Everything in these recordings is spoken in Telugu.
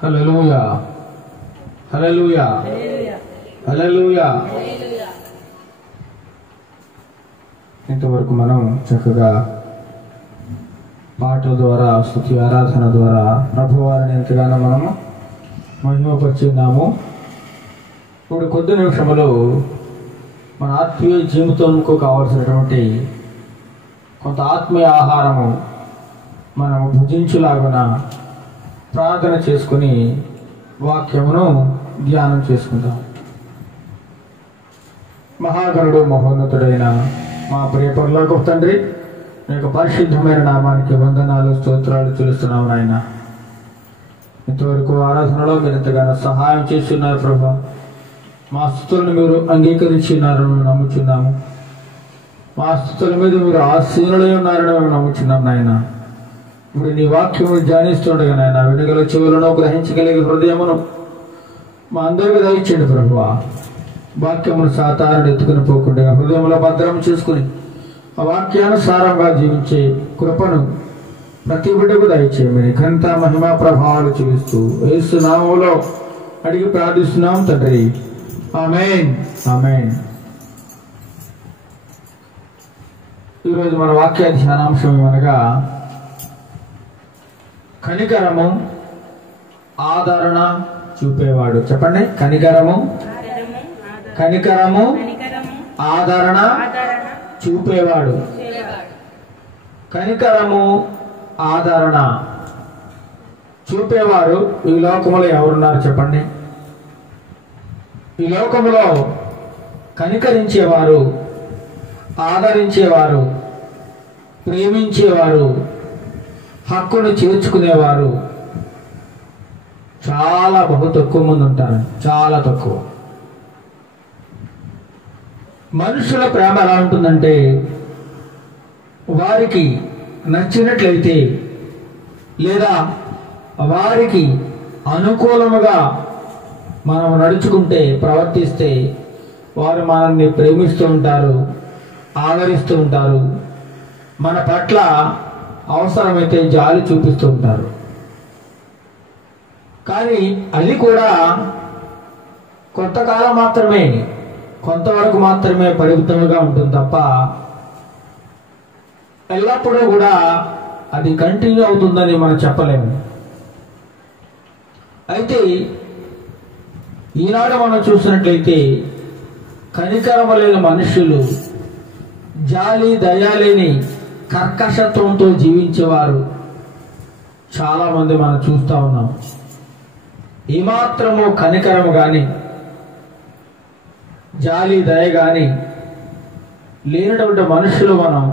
హల్లెలూయా హల్లెలూయా హల్లెలూయా. ఇంతవరకు మనం చక్కగా పాటల ద్వారా, స్తుతి ఆరాధన ద్వారా ప్రభువారిని ఎంతగానో మనము మహిమపరిచిన్నాము. ఇప్పుడు కొద్ది నిమిషములు మన ఆత్మీయ జీవితంకు కావలసినటువంటి కొంత ఆత్మీయ ఆహారము మనము భుజించులాగున ప్రార్థన చేసుకుని వాక్యమును ధ్యానం చేసుకుందాం. మహాగణుడు మహోన్నతుడైన మా ప్రియ పరలోకపు తండ్రి, మీ యొక్క పరిశుద్ధమైన నామానికి వందనాలు, స్తోత్రాలు చెల్లిస్తున్నాము నాయన. ఇంతవరకు ఆరాధనలో మీరు ఎంతగానో సహాయం చేస్తున్నారు ప్రభా. మా స్తుతులను మీరు అంగీకరించినారని నమ్ముచున్నాము. మా స్తుతుల మీద మీరు ఆసీనులై ఉన్నారని మేము నమ్ముచున్నాం నాయన. ఇప్పుడు నీ వాక్యము ధ్యానిస్తుండగా నాయన, వెనుగల చెవులను గ్రహించగలిగే హృదయమును మా అందరికీ దయచేయండి ప్రభువా. వాక్యమును సాతారుడు ఎత్తుకుని పోకుండా హృదయంలో భద్రం చేసుకుని ఆ వాక్యానుసారంగా జీవించే కృపను ప్రతి బిడ్డకు దయచేయమని ఘనత మహిమ ప్రభావాలు చూపిస్తూ యేసు నామములో అడిగి ప్రార్థిస్తున్నాం తండ్రి. ఆమేన్ ఆమేన్. ఈరోజు మన వాక్య ధ్యానాంశం ఏమనగా కనికరము ఆదరణ చూపేవాడు. చెప్పండి, కనికరము ఆదరణ చూపేవాడు. కనికరము ఆదరణ చూపేవారు ఈ లోకములో ఎవరున్నారు చెప్పండి? ఈ లోకములో కనికరించేవారు, ఆదరించేవారు, ప్రేమించేవారు, హక్కును చేర్చుకునేవారు చాలా బహు తక్కువ మంది ఉంటారు. చాలా తక్కువ. మనుషుల ప్రేమ ఎలా ఉంటుందంటే, వారికి నచ్చినట్లయితే లేదా వారికి అనుకూలముగా మనం నడుచుకుంటే, ప్రవర్తిస్తే వారు మనల్ని ప్రేమిస్తూ ఉంటారు, ఆదరిస్తూ ఉంటారు, మన పట్ల అవసరమైతే జాలి చూపిస్తూ ఉంటారు. కానీ అది కూడా కొంతకాలం మాత్రమే, కొంతవరకు మాత్రమే పరిమితంగా ఉంటుంది తప్ప ఎల్లప్పుడూ కూడా అది కంటిన్యూ అవుతుందని మనం చెప్పలేము. అయితే ఈనాడు మనం చూసినట్లయితే కనికరమ లేని మనుషులు, జాలి దయ లేని కర్కశత్వంతో జీవించేవారు చాలా మంది మనం చూస్తూ ఉన్నాం. ఏమాత్రము కనికరము కానీ జాలి దయ కానీ లేనటువంటి మనుషులు మనం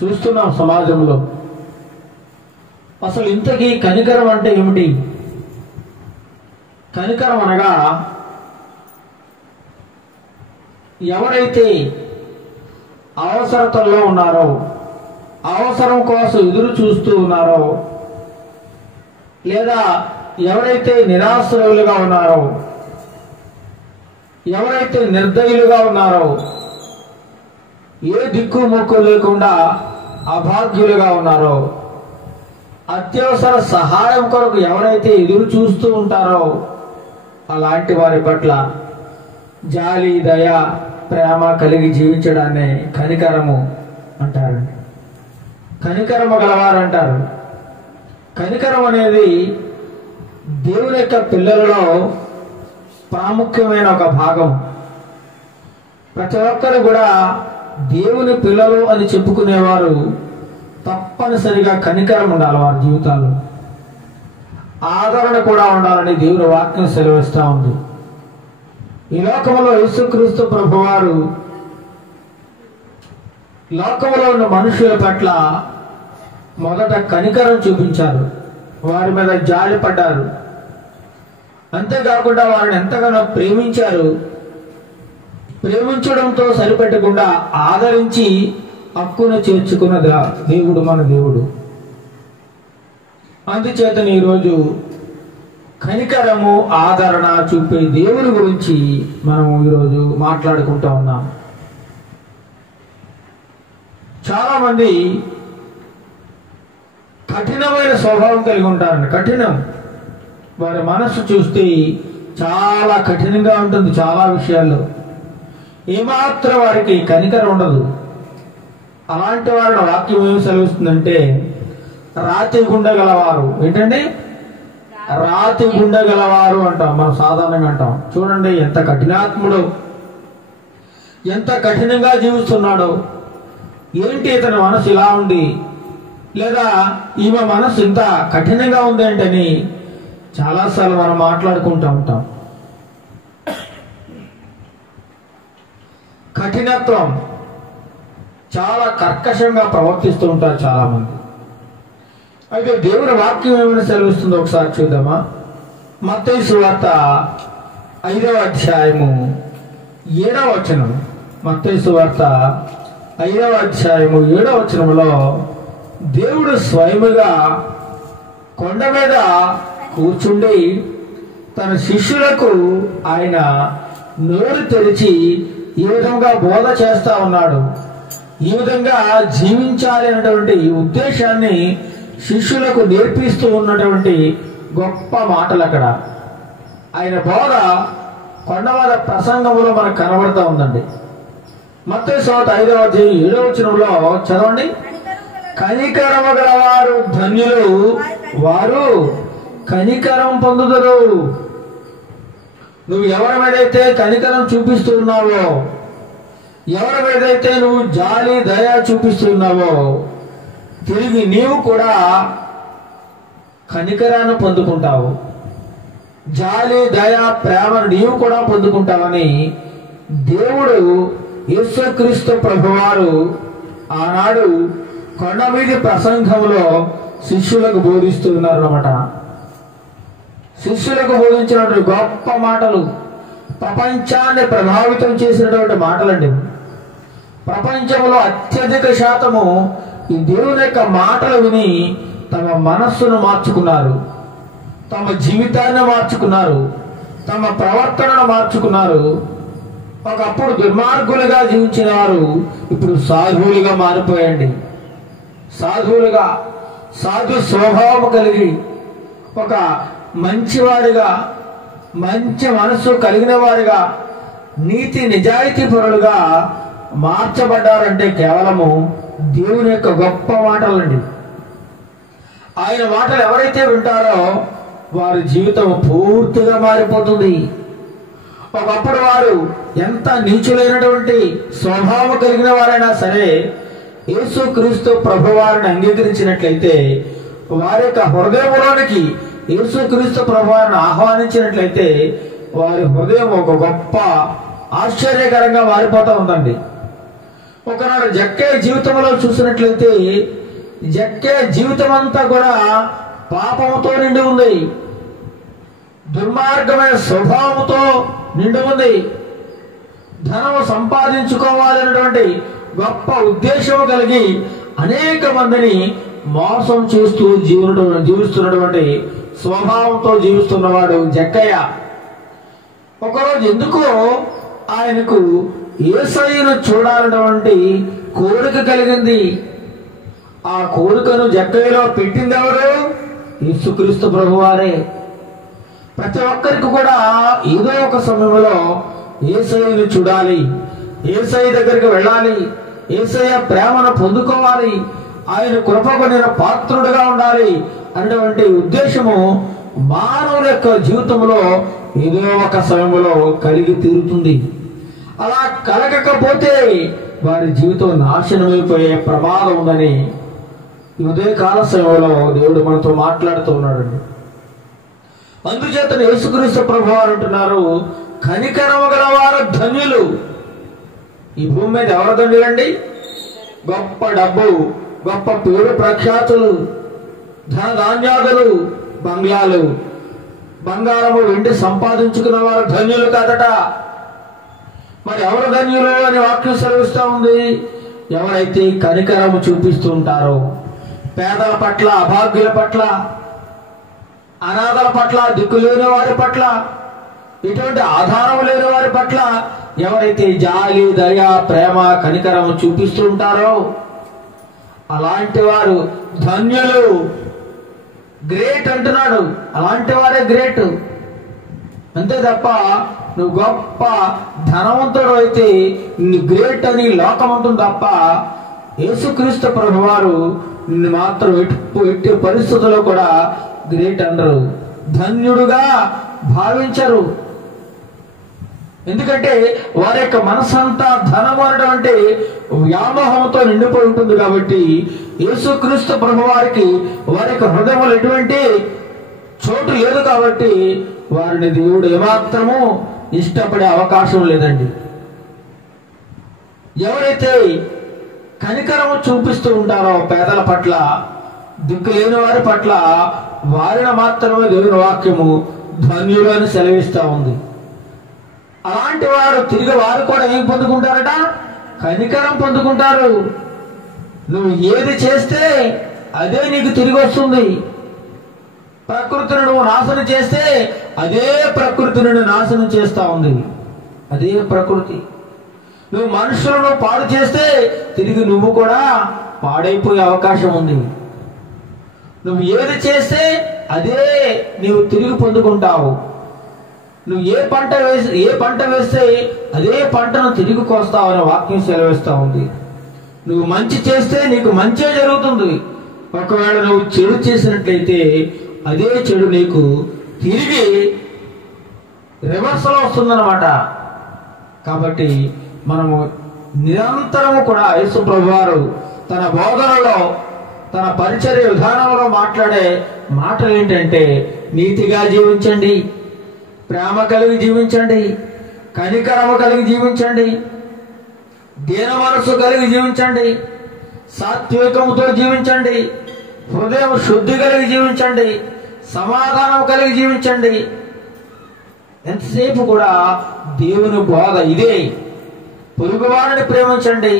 చూస్తున్నాం సమాజంలో. అసలు ఇంతకీ కనికరం అంటే ఏమిటి? కనికరం అనగా ఎవరైతే అవసరతల్లో ఉన్నారో, అవసరం కోసం ఎదురు చూస్తూ ఉన్నారో, లేదా ఎవరైతే నిరాశ్రయులుగా ఉన్నారో, ఎవరైతే నిర్దయులుగా ఉన్నారో, ఏ దిక్కు మొక్కు లేకుండా అభాగ్యులుగా ఉన్నారో, అత్యవసర సహాయం కొరకు ఎవరైతే ఎదురు చూస్తూ ఉంటారో అలాంటి వారి పట్ల జాలి దయ ప్రేమ కలిగి జీవించడాన్ని కనికరము అంటారు. కనికరము గలవారు అంటారు. కనికరం అనేది దేవుని యొక్క పిల్లలలో ప్రాముఖ్యమైన ఒక భాగం. ప్రతి ఒక్కరు కూడా దేవుని పిల్లలు అని చెప్పుకునేవారు తప్పనిసరిగా కనికరం ఉండాలి వారి జీవితాల్లో. ఆదరణ కూడా ఉండాలని దేవుని వాక్యం సెలవిస్తూ ఉంది. ఈ లోకంలో యేసుక్రీస్తు ప్రభువారు లోకంలో ఉన్న మనుషుల పట్ల మొదట కనికరం చూపించారు, వారి మీద జాలి పడ్డారు. అంతేకాకుండా వారిని ఎంతగానో ప్రేమించారు. ప్రేమించడంతో సరిపెట్టకుండా ఆదరించి హక్కును చేర్చుకున్న దేవుడు మన దేవుడు. అందుచేతని ఈరోజు కనికరము ఆదరణ చూపే దేవుని గురించి మనం ఈరోజు మాట్లాడుకుంటూ ఉన్నాం. చాలా మంది కఠినమైన స్వభావం కలిగి ఉంటారండి. కఠినం వారి మనస్సు చూస్తే చాలా కఠినంగా ఉంటుంది. చాలా విషయాల్లో ఏమాత్రం వారికి కనికరం ఉండదు. అలాంటి వారిని వాక్యం ఏమి సెలవిస్తుందంటే రాతి గుండెగలవారు. ఏంటండి? రాతి గుండెగలవారు అంటాం, మనం సాధారణంగా అంటాం. చూడండి ఎంత కఠినాత్ముడు, ఎంత కఠినంగా జీవిస్తున్నాడో. ఏంటి ఇతని మనసు ఇలా ఉంది, లేదా ఈమె మనసు ఇంత కఠినంగా ఉంది ఏంటని చాలాసార్లు మనం మాట్లాడుకుంటూ ఉంటాం. కఠినత్వం, చాలా కర్కశంగా ప్రవర్తిస్తూ ఉంటారు చాలా మంది. అయితే దేవుని వాక్యం ఏమైనా సెలవిస్తుందో ఒకసారి చూద్దామా? మత్తయి సువార్త 5వ అధ్యాయము 7వ వచనం. మత్తయి సువార్త 5వ అధ్యాయము 7వ వచనంలో దేవుడు స్వయముగా కొండ మీద కూర్చుండి తన శిష్యులకు ఆయన నోరు తెరిచి ఈ విధంగా బోధ చేస్తా ఉన్నాడు. ఈ విధంగా జీవించాలి అనేటువంటి ఉద్దేశాన్ని శిష్యులకు నేర్పిస్తూ ఉన్నటువంటి గొప్ప మాటలు అక్కడ. ఆయన బోధ కొండ మీద ప్రసంగంలో మనకు కనబడుతూ ఉందండి. మత్తయి సువార్త 5వ అధ్యాయం 7వ వచనంలో చదవండి. కనికరము గలవారు ధన్యులు, వారు కనికరం పొందుదురు. నువ్వు ఎవరి మీదైతే కనికరం చూపిస్తున్నావో, ఎవరి మీదైతే నువ్వు జాలి దయ చూపిస్తున్నావో, తిరిగి నీవు కూడా కనికరాన్ని పొందుకుంటావు. జాలి దయ ప్రేమను నీవు కూడా పొందుకుంటావని దేవుడు యేసుక్రీస్తు ప్రభువారు ఆనాడు కొండ మీది ప్రసంగంలో శిష్యులకు బోధిస్తూ ఉన్నారు అన్నమాట. శిష్యులకు బోధించినటువంటి గొప్ప మాటలు, ప్రపంచాన్ని ప్రభావితం చేసినటువంటి మాటలండి. ప్రపంచంలో అత్యధిక శాతము ఈ దేవుని యొక్క మాటలు విని తమ మనస్సును మార్చుకున్నారు, తమ జీవితాన్ని మార్చుకున్నారు, తమ ప్రవర్తనను మార్చుకున్నారు. ఒకప్పుడు దుర్మార్గులుగా జీవించిన వారు ఇప్పుడు సాధువులుగా మారిపోయండి. సాధువులుగా, సాధు స్వభావం కలిగి ఒక మంచివాడిగా, మంచి మనసు కలిగిన వారిగా, నీతి నిజాయితీ పరులుగా మార్చబడ్డారంటే కేవలము దేవుని యొక్క గొప్ప మాటలండి. ఆయన మాటలు ఎవరైతే వింటారో వారి జీవితం పూర్తిగా మారిపోతుంది. ఒకప్పుడు వారు ఎంత నీచులైనటువంటి స్వభావం కలిగిన వారైనా సరే యేసుక్రీస్తు ప్రభువారిని అంగీకరించినట్లయితే, వారి యొక్క హృదయంలోనికి యేసుక్రీస్తు ప్రభువారిని ఆహ్వానించినట్లయితే వారి హృదయం ఒక గొప్ప ఆశ్చర్యకరంగా మారిపోతూ ఉందండి. ఒకనాడు జక్కయ్య జీవితంలో చూసినట్లయితే జక్కయ్య జీవితం అంతా కూడా పాపంతో నిండి ఉంది, దుర్మార్గమైన స్వభావంతో నిండి ఉంది. ధనం సంపాదించుకోవాలనేటువంటి గొప్ప ఉద్దేశం కలిగి అనేక మందిని మోసం చేస్తూ జీవిస్తున్నటువంటి స్వభావంతో జీవిస్తున్నవాడు జక్కయ్య. ఒకరోజు ఎందుకో ఆయనకు యేసయ్యను చూడాలన్నటువంటి కోరిక కలిగింది. ఆ కోరికను జక్కయ్యలో పెట్టింది ఎవరు? యేసుక్రీస్తు ప్రభువారే. ప్రతి ఒక్కరికి కూడా ఏదో ఒక సమయంలో యేసయ్యను చూడాలి, యేసయ్య దగ్గరికి వెళ్ళాలి, యేసయ్య ప్రేమను పొందుకోవాలి, ఆయన కృపకు నేను పాత్రుడుగా ఉండాలి అనేటువంటి ఉద్దేశము మానవుల యొక్క జీవితంలో ఏదో ఒక సమయంలో కలిగి తీరుతుంది. అలా కలగకపోతే వారి జీవితం నాశనమైపోయే ప్రమాదం ఉందని ఉదయకాల సమయంలో దేవుడు మనతో మాట్లాడుతూ ఉన్నాడండి. అందుచేత యేసుక్రీస్తు ప్రభువారు అంటున్నారు, కనికరము గలవారు ధన్యులు. ఈ భూమి మీద ఎవరు ధన్యులండి? గొప్ప డబ్బు, గొప్ప పేరు ప్రఖ్యాతులు, ధన ధాన్యాదులు, బంగ్లాలు, బంగారము వెండి సంపాదించుకున్న వారు ధన్యులు కాదట. మరి ఎవరు ధన్యులు అని వాక్యం సెలవిస్తూ ఉంది? ఎవరైతే కనికరము చూపిస్తూ ఉంటారో, పేదల పట్ల, అభాగ్యుల పట్ల, అనాథల పట్ల, దిక్కులేని వారి పట్ల, ఎటువంటి ఆధారం లేని వారి పట్ల ఎవరైతే జాలి దయ ప్రేమ కనికరము చూపిస్తూ ఉంటారో అలాంటి వారు ధన్యులు. గ్రేట్ అంటున్నాడు. అలాంటి వారే గ్రేట్. అంతే తప్ప నువ్వు గొప్ప ధనవంతుడు అయితే నిన్ను గ్రేట్ అని లోకమంటుంది తప్ప యేసుక్రీస్తు ప్రభువారు నిన్ను మాత్రం ఎట్టి పరిస్థితుల్లో కూడా గ్రేట్ అనరు, ధన్యుడుగా భావించరు. ఎందుకంటే వారి యొక్క మనసంతా ధనము అనేటువంటి వ్యామోహంతో నిండిపోయి ఉంటుంది. కాబట్టి యేసుక్రీస్తు ప్రభువారికి వారి యొక్క హృదయంలో ఎటువంటి చోటు లేదు. కాబట్టి వారిని దేవుడు ఏమాత్రము ఇష్టపడే అవకాశం లేదండి. ఎవరైతే కనికరము చూపిస్తూ ఉంటారో పేదల పట్ల, దిక్కు లేని వారి పట్ల, వారిని మాత్రమే దేవుని వాక్యము ధన్యులు అని సెలవిస్తూ ఉంది. అలాంటి వారు తిరిగి వారు కూడా ఏం పొందుకుంటారట? కనికరం పొందుకుంటారు. నువ్వు ఏది చేస్తే అదే నీకు తిరిగి వస్తుంది. ప్రకృతిని నువ్వు నాశనం చేస్తే అదే ప్రకృతి నుండి నాశనం చేస్తా ఉంది. అదే ప్రకృతి. నువ్వు మనుషులను పాడు చేస్తే తిరిగి నువ్వు కూడా పాడైపోయే అవకాశం ఉంది. నువ్వు ఏది చేస్తే అదే నీవు తిరిగి పొందుకుంటావు. నువ్వు ఏ పంట వేస్తే అదే పంటను తిరిగి కోస్తావు అనే వాక్యం సెలవిస్తా ఉంది. నువ్వు మంచి చేస్తే నీకు మంచే జరుగుతుంది. ఒకవేళ నువ్వు చెడు చేసినట్లయితే అదే చెడు నీకు తిరిగి రివర్స్లో వస్తుందన్నమాట. కాబట్టి మనము నిరంతరము కూడా యేసు ప్రభువారు తన బోధనలో, తన పరిచర్య విధానంలో మాట్లాడే మాటలు ఏంటంటే, నీతిగా జీవించండి, ప్రేమ కలిగి జీవించండి, కనికరము కలిగి జీవించండి, దీన మనస్సు కలిగి జీవించండి, సాత్వికముతో జీవించండి, హృదయం శుద్ధి కలిగి జీవించండి, సమాధానం కలిగి జీవించండి. ఎంతసేపు కూడా దేవుని బోధ ఇదే. పొరుగువారిని ప్రేమించండి,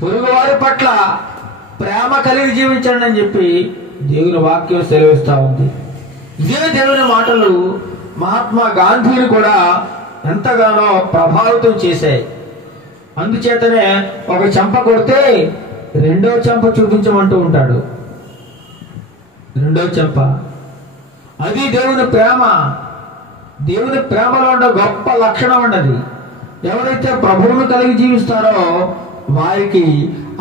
పొరుగువారి పట్ల ప్రేమ కలిగి జీవించండి అని చెప్పి దేవుని వాక్యం సెలవిస్తా ఉంది. ఇదే దేవుని మాటలు మహాత్మా గాంధీని కూడా ఎంతగానో ప్రభావితం చేశాయి. అందుచేతనే ఒక చెంప కొడితే రెండో చెంప చూపించమంటూ ఉంటాడు. రెండో చెంప అది దేవుని ప్రేమ. దేవుని ప్రేమలో ఉండే గొప్ప లక్షణం ఉన్నది. ఎవరైతే ప్రభువును కలిగి జీవిస్తారో వారికి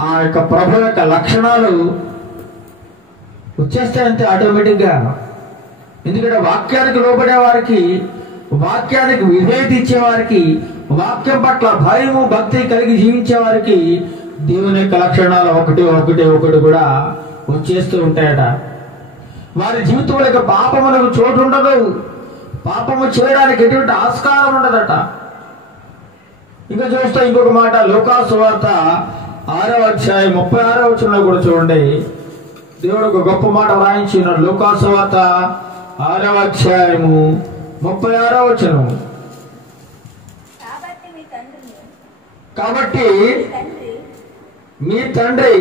ఆ యొక్క ప్రభు యొక్క లక్షణాలు వచ్చేస్తాయంతే ఆటోమేటిక్గా. ఎందుకంటే వాక్యానికి లోబడే వారికి, వాక్యానికి విధేయత ఇచ్చేవారికి, వాక్యం పట్ల భయము భక్తి కలిగి జీవించే వారికి దేవుని యొక్క లక్షణాలు ఒకటి కూడా వచ్చేస్తూ ఉంటాయట. వారి జీవితంలో ఇక పాపములకు చోటు ఉండదు. పాపము చేయడానికి ఎటువంటి ఆస్కారం ఉండదట. ఇంకా చూస్తే ఇంకొక మాట, లూకాసు సువార్త 6వ అధ్యాయం 36వ వచనంలో కూడా చూడండి. దేవుడు ఒక గొప్ప మాట వ్రాయించి ఉన్నాడు. లూకాసు సువార్త 6వ అధ్యాయము 36వ వచనం. కాబట్టి మీ తండ్రి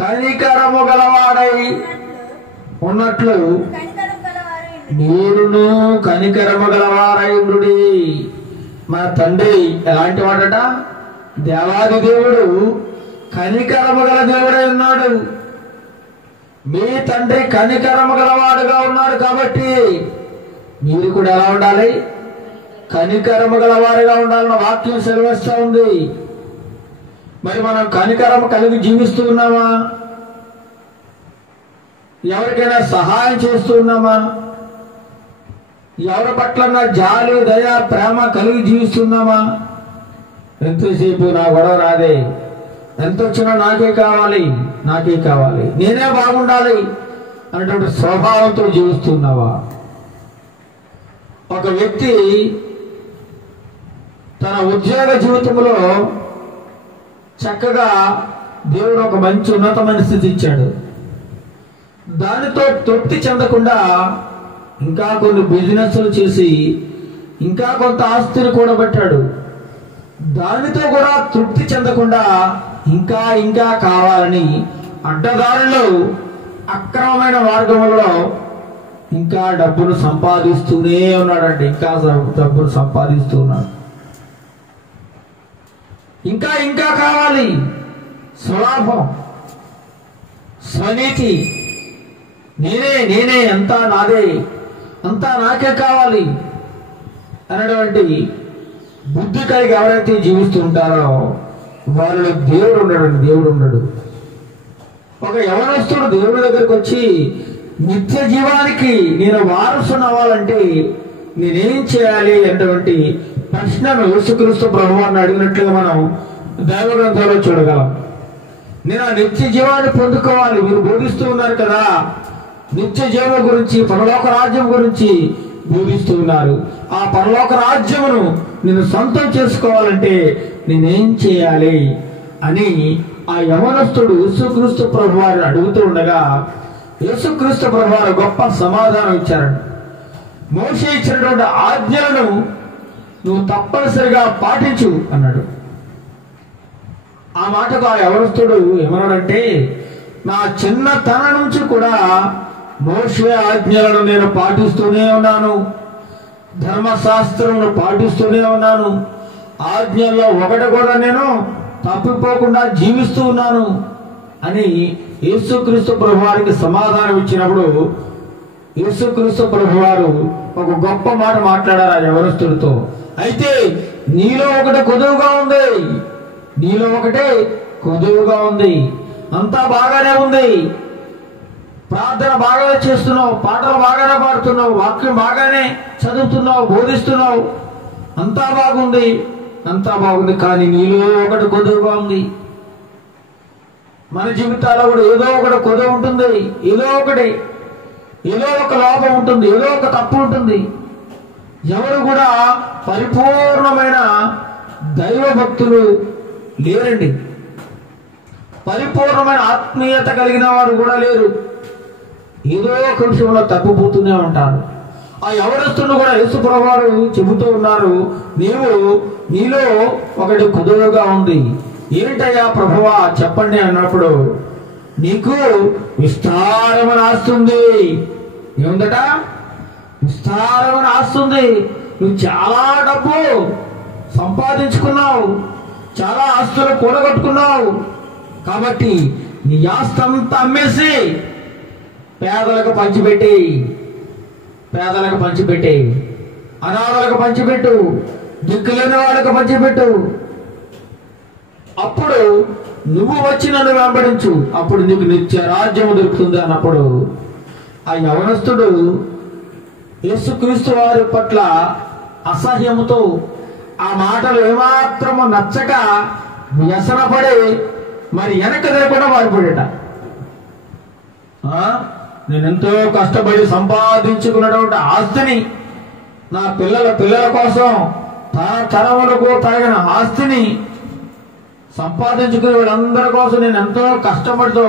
కనికరము గలవాడై ఉన్నట్లు మీరును కనికరము గలవారై ఉండుడి. మన తండ్రి ఎలాంటి వాడట? దేవాది దేవుడు, కనికరము గల దేవుడై ఉన్నాడు. మీ తండ్రి కనికరము గలవాడుగా ఉన్నాడు. కాబట్టి మీరు కూడా ఎలా ఉండాలి? కనికరము గలవారుగా ఉండాలన్న వాక్యం సెలవిస్తూ ఉంది. మరి మనం కనికరము కలిగి జీవిస్తూ ఉన్నామా? ఎవరికైనా సహాయం చేస్తూ ఉన్నామా? ఎవరి పట్ల జాలి, దయ, ప్రేమ కలిగి జీవిస్తున్నామా? ఎంతసేపు నా గొడవ రాదే, ఎంత వచ్చినా నాకే కావాలి, నేనే బాగుండాలి అనేటువంటి స్వభావంతో జీవిస్తున్నావా? ఒక వ్యక్తి తన ఉద్యోగ జీవితంలో చక్కగా దేవుడు ఒక మంచి ఉన్నతమైన స్థితి ఇచ్చాడు. దానితో తృప్తి చెందకుండా ఇంకా కొన్ని బిజినెస్లు చేసి ఇంకా కొంత ఆస్తిని కూడబెట్టాడు. దానితో కూడా తృప్తి చెందకుండా ఇంకా కావాలని అడ్డదారిలో, అక్రమమైన మార్గంలో ఇంకా డబ్బును సంపాదిస్తూనే ఉన్నాడండి. ఇంకా డబ్బును సంపాదిస్తూ ఉన్నాడు. ఇంకా కావాలి. స్వనీతి, నేనే నేనే అంతా నాదే, అంతా నాకే కావాలి అనేటువంటి బుద్ధి కలిగి ఎవరైతే జీవిస్తూ ఉంటారో వారిలో దేవుడు ఉండడండి, దేవుడు ఉండడు. ఒక యవనస్తుడు దేవుడి దగ్గరికి వచ్చి నిత్య జీవానికి నేను వారసుని అవ్వాలంటే నేనేం చేయాలి అనేటువంటి ప్రశ్నను యేసుక్రీస్తు ప్రభువారిని అడిగినట్లుగా మనం దైవ గ్రంథంలో చూడగలం. నేను ఆ నిత్య జీవాన్ని పొందుకోవాలి, మీరు బోధిస్తూ ఉన్నారు కదా, నిత్య జీవం గురించి, పరలోక రాజ్యం గురించి బోధిస్తూ ఉన్నారు. ఆ పరలోక రాజ్యమును నేను సొంతం చేసుకోవాలంటే నేనేం చేయాలి అని ఆ యవనస్తుడు యేసుక్రీస్తు ప్రభువారిని అడుగుతూ ఉండగా యేసుక్రీస్తు ప్రభువారు గొప్ప సమాధానం ఇచ్చారండి. మోషే ఇచ్చినటువంటి ఆజ్ఞలను నువ్వు తప్పనిసరిగా పాటించు అన్నాడు. ఆ మాటకు ఆ యవనస్తుడు ఏమన్నాడంటే, నా చిన్నతనం నుంచి కూడా మోషే ఆజ్ఞలను నేను పాటిస్తూనే ఉన్నాను, ధర్మశాస్త్రమును పాటిస్తూనే ఉన్నాను, ఆజ్ఞల్లో ఒకటి కూడా నేను తప్పిపోకుండా జీవిస్తూ ఉన్నాను అని యేసుక్రీస్తు ప్రభువారికి సమాధానం ఇచ్చినప్పుడు యేసుక్రీస్తు ప్రభువారు ఒక గొప్ప మాట మాట్లాడారు ఆ యవనస్తుడితో. అయితే నీలో ఒకటి కొదువుగా ఉంది, నీలో ఒకటే కొదువుగా ఉంది, అంతా బాగానే ఉంది, ప్రార్థన బాగానే చేస్తున్నావు, పాటలు బాగానే పాడుతున్నావు, వాక్యం బాగానే చదువుతున్నావు, బోధిస్తున్నావు, అంతా బాగుంది, అంతా బాగుంది, కానీ నీలో ఒకటి కొదువుగా ఉంది. మన జీవితాల్లో కూడా ఏదో ఒకటి కొదువు ఉంటుంది, ఏదో ఒక లోపం ఉంటుంది, ఏదో ఒక తప్పు ఉంటుంది. ఎవరు కూడా పరిపూర్ణమైన దైవ భక్తులు లేరండి, పరిపూర్ణమైన ఆత్మీయత కలిగిన వారు కూడా లేరు. ఏదో ఒక విషయంలో తప్పిపోతూనే ఉంటారు. ఆ యవనస్తుడు కూడా యేసు ప్రభువారు చెబుతూ ఉన్నారు, నీలో ఒకటి కుదురుగా ఉంది. ఏంటయ్యా ప్రభువా చెప్పండి అన్నప్పుడు, నీకు విస్తారమైన ఆస్తి ఉంది. ఏముందట? విస్తారమైన ఆస్తి ఉంది. నువ్వు చాలా డబ్బు సంపాదించుకున్నావు, చాలా ఆస్తులు కూడగట్టుకున్నావు. కాబట్టి నీ ఆస్తి అంతా అమ్మేసి పేదలకు పంచిపెట్టి, అనాథలకు పంచిపెట్టు, దిక్కులేని వాళ్ళకు పంచిపెట్టు. అప్పుడు నువ్వు వచ్చి నన్ను వెంబడించు, అప్పుడు నీకు నిత్య రాజ్యం దొరుకుతుంది అన్నప్పుడు ఆ యవనస్తుడు యేసుక్రీస్తు వారి పట్ల అసహ్యముతో ఆ మాటలు ఏమాత్రము నచ్చక వ్యసనపడి మరి వెనక్కి లేకుండా వారిపోయేట. నేనెంతో కష్టపడి సంపాదించుకున్నటువంటి ఆస్తిని, నా పిల్లల కోసం తరములకు తగిన ఆస్తిని సంపాదించుకునే వాళ్ళందరి కోసం నేను ఎంతో కష్టపడుతూ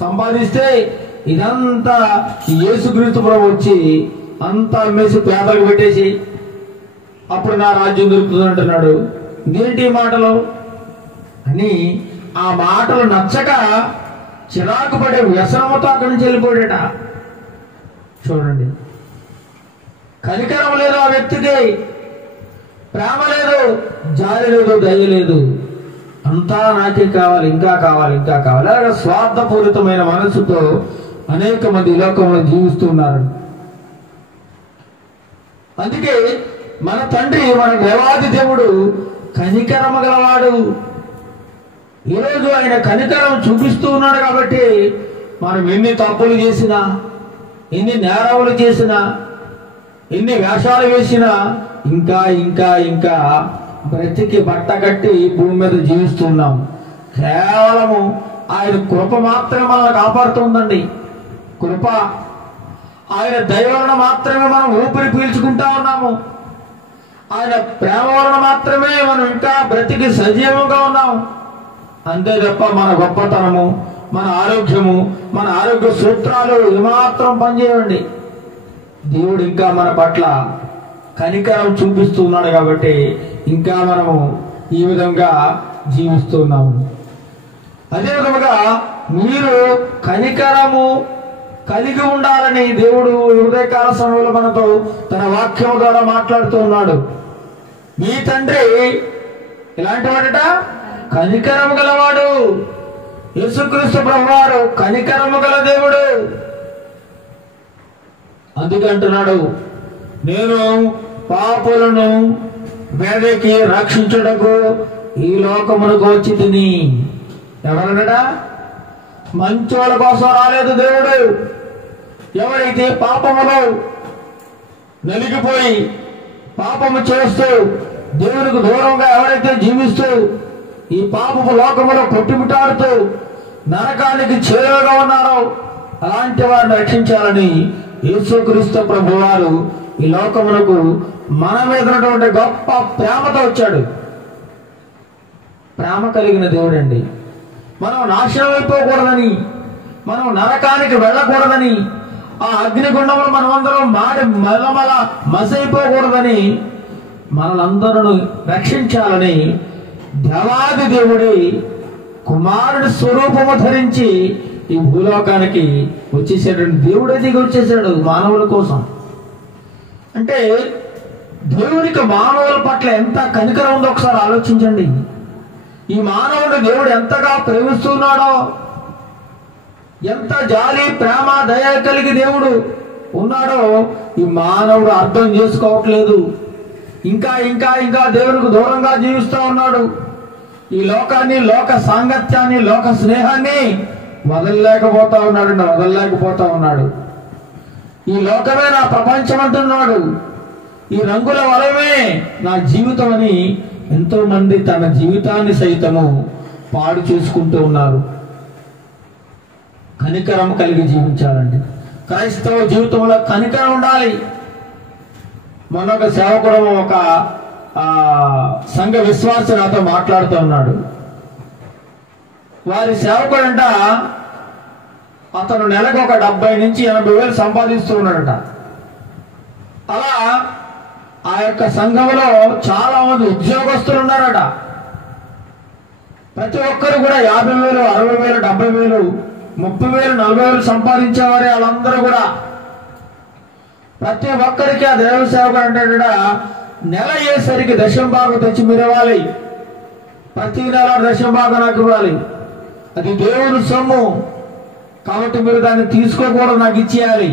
సంపాదిస్తే ఇదంతా యేసుక్రీస్తు ప్రభు వచ్చి అంతా అమ్మేసి పేదలకు పెట్టేసి అప్పుడు నా రాజ్యం దొరుకుతుంది అంటున్నాడు. ఇదేంటి మాటలు అని ఆ మాటలు నచ్చక చిరాకు పడే వ్యసనముతో అక్కడి నుంచి వెళ్ళిపోయాడట. చూడండి, కనికరం లేదు ఆ వ్యక్తికి, ప్రేమ లేదు, జాలి లేదు, దయ లేదు, అంతా నాకే కావాలి, ఇంకా కావాలి, ఇంకా కావాలి. అలాగే స్వార్థపూరితమైన మనసుతో అనేక మంది ఈ లోకంలో జీవిస్తున్నారు. అందుకే మన తండ్రి, మన దేవాది దేవుడు కనికరమ గలవాడు. ఈరోజు ఆయన కనికరం చూపిస్తూ ఉన్నాడు కాబట్టి మనం ఎన్ని తప్పులు చేసినా, ఎన్ని నేరాలు చేసినా, ఎన్ని వేషాలు వేసినా ఇంకా ఇంకా ఇంకా బ్రతికి బట్ట కట్టి భూమి మీద జీవిస్తున్నాం. కేవలము ఆయన కృప మాత్రమే మనల్ని కాపాడుతుందండి. కృప, ఆయన దయ వలన మాత్రమే మనం ఊపిరి పీల్చుకుంటా ఉన్నాము. ఆయన ప్రేమ వలన మాత్రమే మనం ఇంకా బ్రతికి సజీవంగా ఉన్నాం. అంతే తప్ప మన గొప్పతనము, మన ఆరోగ్యము, మన ఆరోగ్య సూత్రాలు ఏమాత్రం పనిచేయండి. దేవుడు ఇంకా మన పట్ల కనికరం చూపిస్తూ ఉన్నాడు కాబట్టి ఇంకా మనము ఈ విధంగా జీవిస్తున్నాము. అదే విధముగా మీరు కనికరము కలిగి ఉండాలని దేవుడు ఉదయకాల సమయంలో మనతో తన వాక్యం ద్వారా మాట్లాడుతూ ఉన్నాడు. మీ తండ్రి ఇలాంటి వాడట, కనికరం గలవాడు. యేసుక్రీస్తు ప్రభువారు కనికరము గల దేవుడు. అందుకే అంటున్నాడు, నేను పాపులను వెదకి రక్షించుటకు ఈ లోకమునకు వచ్చి తిని. ఎవరన్నాడా? మంచోళ్ళ కోసం రాలేదు దేవుడు. ఎవరైతే పాపములో నలిగిపోయి పాపము చేస్తూ దేవునికి దూరంగా ఎవరైతే జీవిస్తూ ఈ పాపము లోకములో కొట్టుమిటాడుతూ నరకానికి చేరువగా ఉన్నారో అలాంటి వారిని రక్షించాలని యేసుక్రీస్తు ప్రభువారు ఈ లోకమునకు మన మీద ఉన్నటువంటి గొప్ప ప్రేమతో వచ్చాడు. ప్రేమ కలిగిన దేవుడండి. మనం నాశనం అయిపోకూడదని, మనం నరకానికి వెళ్ళకూడదని, ఆ అగ్నిగుండంలో మనమందరం మాడి మలమల మసైపోకూడదని, మనలందరూ రక్షించాలని దేవాది దేవుడి కుమారుడి స్వరూపము ధరించి ఈ భూలోకానికి వచ్చేసాడు. దేవుడే దిగి వచ్చేసాడు మానవుల కోసం. అంటే దేవునికి మానవుల పట్ల ఎంత కనికరం ఉందో ఒకసారి ఆలోచించండి. ఈ మానవుడు దేవుడు ఎంతగా ప్రేమిస్తున్నాడో, ఎంత జాలి ప్రేమ దయ కలిగి దేవుడు ఉన్నాడో ఈ మానవుడు అర్థం చేసుకోవట్లేదు. ఇంకా ఇంకా ఇంకా దేవునికి దూరంగా జీవిస్తూ ఉన్నాడు. ఈ లోకాన్ని, లోక సాంగత్యాన్ని, లోక స్నేహాన్ని వదలలేకపోతా ఉన్నాడు. ఈ లోకమే నా ప్రపంచం అంటున్నాడు. ఈ రంగుల వలమే నా జీవితం అని ఎంతో మంది తన జీవితాన్ని సైతము పాడు చేసుకుంటూ ఉన్నారు. కనికరం కలిగి జీవించాలండి. క్రైస్తవ జీవితంలో కనికరం ఉండాలి. మొన్నొక సేవకుడు, ఒక సంఘ విశ్వాసి నాతో మాట్లాడుతూ ఉన్నాడు. వారి సేవకుడంట అతను నెలకు ఒక 70,000 నుంచి 80,000 సంపాదిస్తూ ఉన్నాడట. అలా ఆ యొక్క సంఘంలో చాలా మంది ఉద్యోగస్తులు ఉన్నారట. ప్రతి ఒక్కరు కూడా 50,000, 60,000, 70,000, 30,000, 40,000 సంపాదించేవారే. వాళ్ళందరూ కూడా ప్రతి ఒక్కరికి ఆ దేవ సేవకుడు అంటాడట, నెల అయ్యేసరికి దశంభాగం తెచ్చి మీరు ఇవ్వాలి. ప్రతి నెల దశంభాగం నాకు ఇవ్వాలి. అది దేవుని సొమ్ము కాబట్టి మీరు దాన్ని తీసుకోకూడదు, నాకు ఇచ్చేయాలి,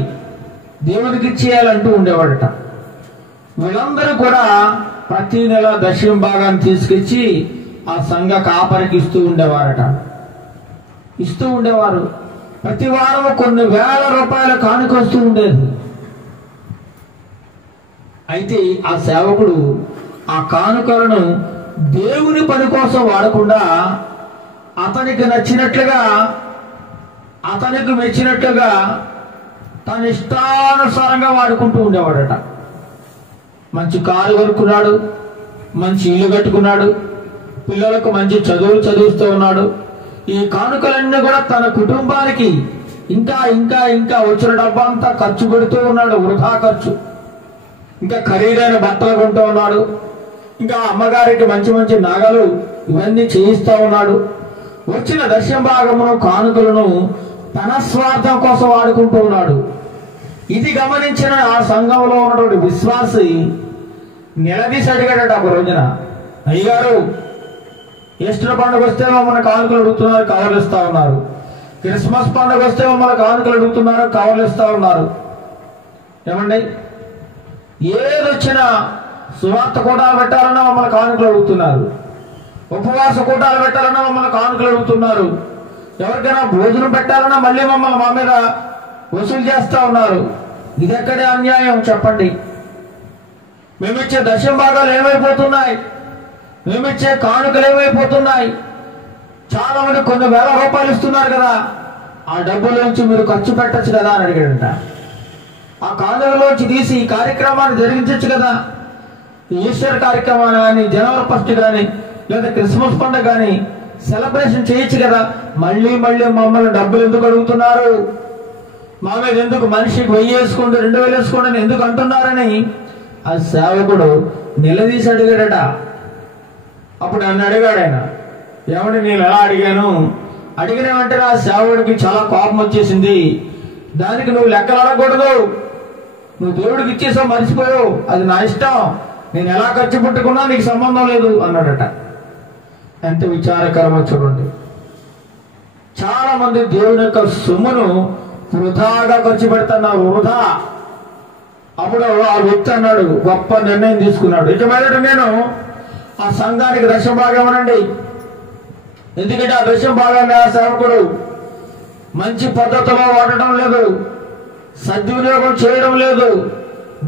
దేవునికి ఇచ్చేయాలి అంటూ ఉండేవాడట. వీళ్ళందరూ కూడా ప్రతి నెల దశంభాగాన్ని తీసుకొచ్చి ఆ సంఘ కాపరికి ఇస్తూ ఉండేవారు. ప్రతి వారం కొన్ని వేల రూపాయల కానుక వస్తూ ఉండేది. అయితే ఆ సేవకుడు ఆ కానుకలను దేవుని పని కోసం వాడకుండా అతనికి నచ్చినట్లుగా, అతనికి మెచ్చినట్లుగా తన ఇష్టానుసారంగా వాడుకుంటూ ఉండేవాడట. మంచి కారు కొనుక్కున్నాడు, మంచి ఇల్లు కట్టుకున్నాడు, పిల్లలకు మంచి చదువులు చదివిస్తూ ఉన్నాడు. ఈ కానుకలన్నీ కూడా తన కుటుంబానికి ఇంకా ఇంకా ఇంకా వచ్చిన డబ్బా అంతా ఖర్చు పెడుతూ ఉన్నాడు, వృధా ఖర్చు. ఇంకా ఖరీదైన బట్టలు కొంటూ ఉన్నాడు, ఇంకా అమ్మగారికి మంచి మంచి నగలు ఇవన్నీ చేయిస్తూ ఉన్నాడు. వచ్చిన దశంభాగమును, కానుకలను తన స్వార్థం కోసం వాడుకుంటూ ఉన్నాడు. ఇది గమనించిన ఆ సంఘంలో ఉన్నటువంటి విశ్వాసి నిలదీసి అడిగాడట ఒక రోజున, అయ్యగారు, ఈస్టర్ పండుగ వస్తే మమ్మల్ని కానుకలు అడుగుతున్నారు, కవర్లు ఇస్తా ఉన్నారు. క్రిస్మస్ పండుగ వస్తే మమ్మల్ని కానుకలు అడుగుతున్నారు, కవర్లు ఇస్తా ఉన్నారు. ఏమండి, ఏదొచ్చినా సువార్త కూటాలు పెట్టాలన్నా మమ్మల్ని కానుకలు అడుగుతున్నారు, ఉపవాస కూటాలు పెట్టాలన్నా మమ్మల్ని కానుకలు అడుగుతున్నారు, ఎవరికైనా భోజనం పెట్టాలన్నా మళ్ళీ మమ్మల్ని మా మీద వసూలు చేస్తా ఉన్నారు. ఇది ఎక్కడే అన్యాయం చెప్పండి? మేమిచ్చే దశంభాగాలు ఏమైపోతున్నాయి? మేమిచ్చే కానుకలు ఏమైపోతున్నాయి? చాలా మంది కొన్ని వేల రూపాయలు ఇస్తున్నారు కదా, ఆ డబ్బులోంచి మీరు ఖర్చు పెట్టచ్చు కదా అని అడిగాడంట. ఆ కానుకలోంచి తీసి ఈ కార్యక్రమాన్ని జరిగించచ్చు కదా, ఈస్టర్ కార్యక్రమాలు కానీ, జనవరి 1 కానీ, లేదా క్రిస్మస్ పండుగ కానీ సెలబ్రేషన్ చేయొచ్చు కదా. మళ్ళీ మళ్ళీ మమ్మల్ని డబ్బులు ఎందుకు అడుగుతున్నారు? మా మీద ఎందుకు మనిషికి 1000 వేసుకోండి, 2000 వేసుకోండి అని ఎందుకు అంటున్నారని ఆ సేవకుడు నిలదీసి అడిగాడట. అప్పుడు నన్ను అడిగాడు ఆయన, ఏమంటే నేను ఎలా అడిగాను? అడిగిన వెంటనే ఆ సేవకుడికి చాలా కోపం వచ్చేసింది. దానికి నువ్వు లెక్కలు అడగకూడదు, నువ్వు దేవుడికి ఇచ్చేసావు, మర్చిపోయావు, అది నా ఇష్టం, నేను ఎలా ఖర్చు పెట్టుకున్నా నీకు సంబంధం లేదు అన్నాడట. ఎంత విచారకరమో చూడండి. చాలా మంది దేవుని యొక్క సొమ్మును వృధాగా ఖర్చు పెడుతున్నారు, వృధా. అప్పుడు ఆ వ్యక్తి అన్నాడు, గొప్ప నిర్ణయం తీసుకున్నాడు, ఇక మీదట నేను ఆ సంఘానికి దశమ భాగం అనండి. ఎందుకంటే ఆ దశమ భాగాన్ని ఆ సేవకుడు మంచి పద్ధతిలో వాడటం లేదు, సద్వినియోగం చేయడం లేదు,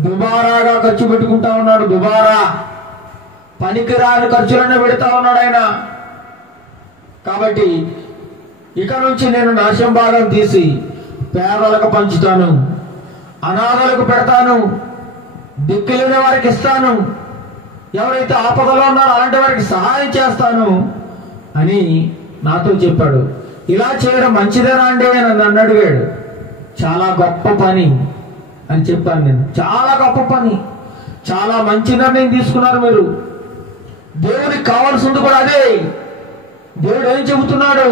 దుబారాగా ఖర్చు పెట్టుకుంటా ఉన్నాడు. దుబారా పనికిరాని ఖర్చులన్నీ పెడతా ఉన్నాడు ఆయన. కాబట్టి ఇక నుంచి నేను దశమ భాగం తీసి పేదలకు పంచుతాను, అనాథలకు పెడతాను, దిక్కులేని వారికి ఇస్తాను, ఎవరైతే ఆపదలో ఉన్నారో అలాంటి వారికి సహాయం చేస్తాను అని నాతో చెప్పాడు. ఇలా చేయడం మంచిదేనా అండి అని నన్ను అడిగాడు. చాలా గొప్ప పని అని చెప్పాను నేను. చాలా గొప్ప పని, చాలా మంచి నిర్ణయం తీసుకున్నారు మీరు. దేవునికి కావాల్సింది కూడా అదే. దేవుడు ఏం చెబుతున్నాడు?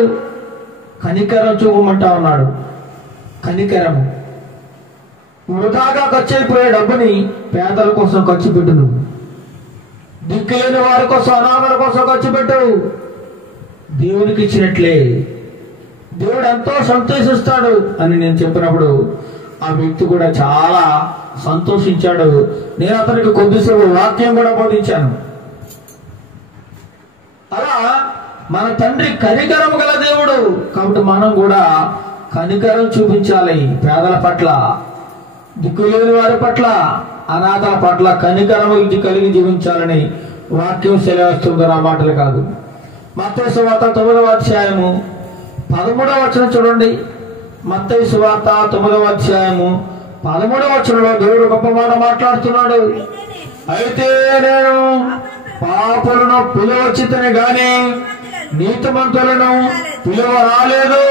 కనికరం చూపమంటా ఉన్నాడు. కనికరము. వృధాగా ఖర్చు అయిపోయే డబ్బుని పేదల కోసం ఖర్చు పెట్టును, దిక్కులేని వారి కోసం, అనాథల కోసం ఖర్చు పెట్టు. దేవునికి ఇచ్చినట్లే దేవుడు ఎంతో సంతోషిస్తాడు అని నేను చెప్పినప్పుడు ఆ వ్యక్తి కూడా చాలా సంతోషించాడు. నేను అతనికి కొద్దిసేపు వాక్యం కూడా బోధించాను. అలా మన తండ్రి కనికరం గల దేవుడు. కాబట్టి మనం కూడా కనికరం చూపించాలి. పేదల పట్ల, దిక్కులేని వారి పట్ల, అనాథల పట్ల కనికరం కలిగి జీవించాలని వాక్యం సెలవిస్తుంది. ఆ మాటలు కాదు. మత్తయి సువార్త 9వ అధ్యాయము 13వ వచనం చూడండి. మత్తయి సువార్త 9వ అధ్యాయము 13వ వచనంలో దేవుడు గొప్ప మాట మాట్లాడుతున్నాడు. అయితే నేను పాపులను పిలువచ్చితని గాని నీతిమంతులను పిలువ రాలేదు.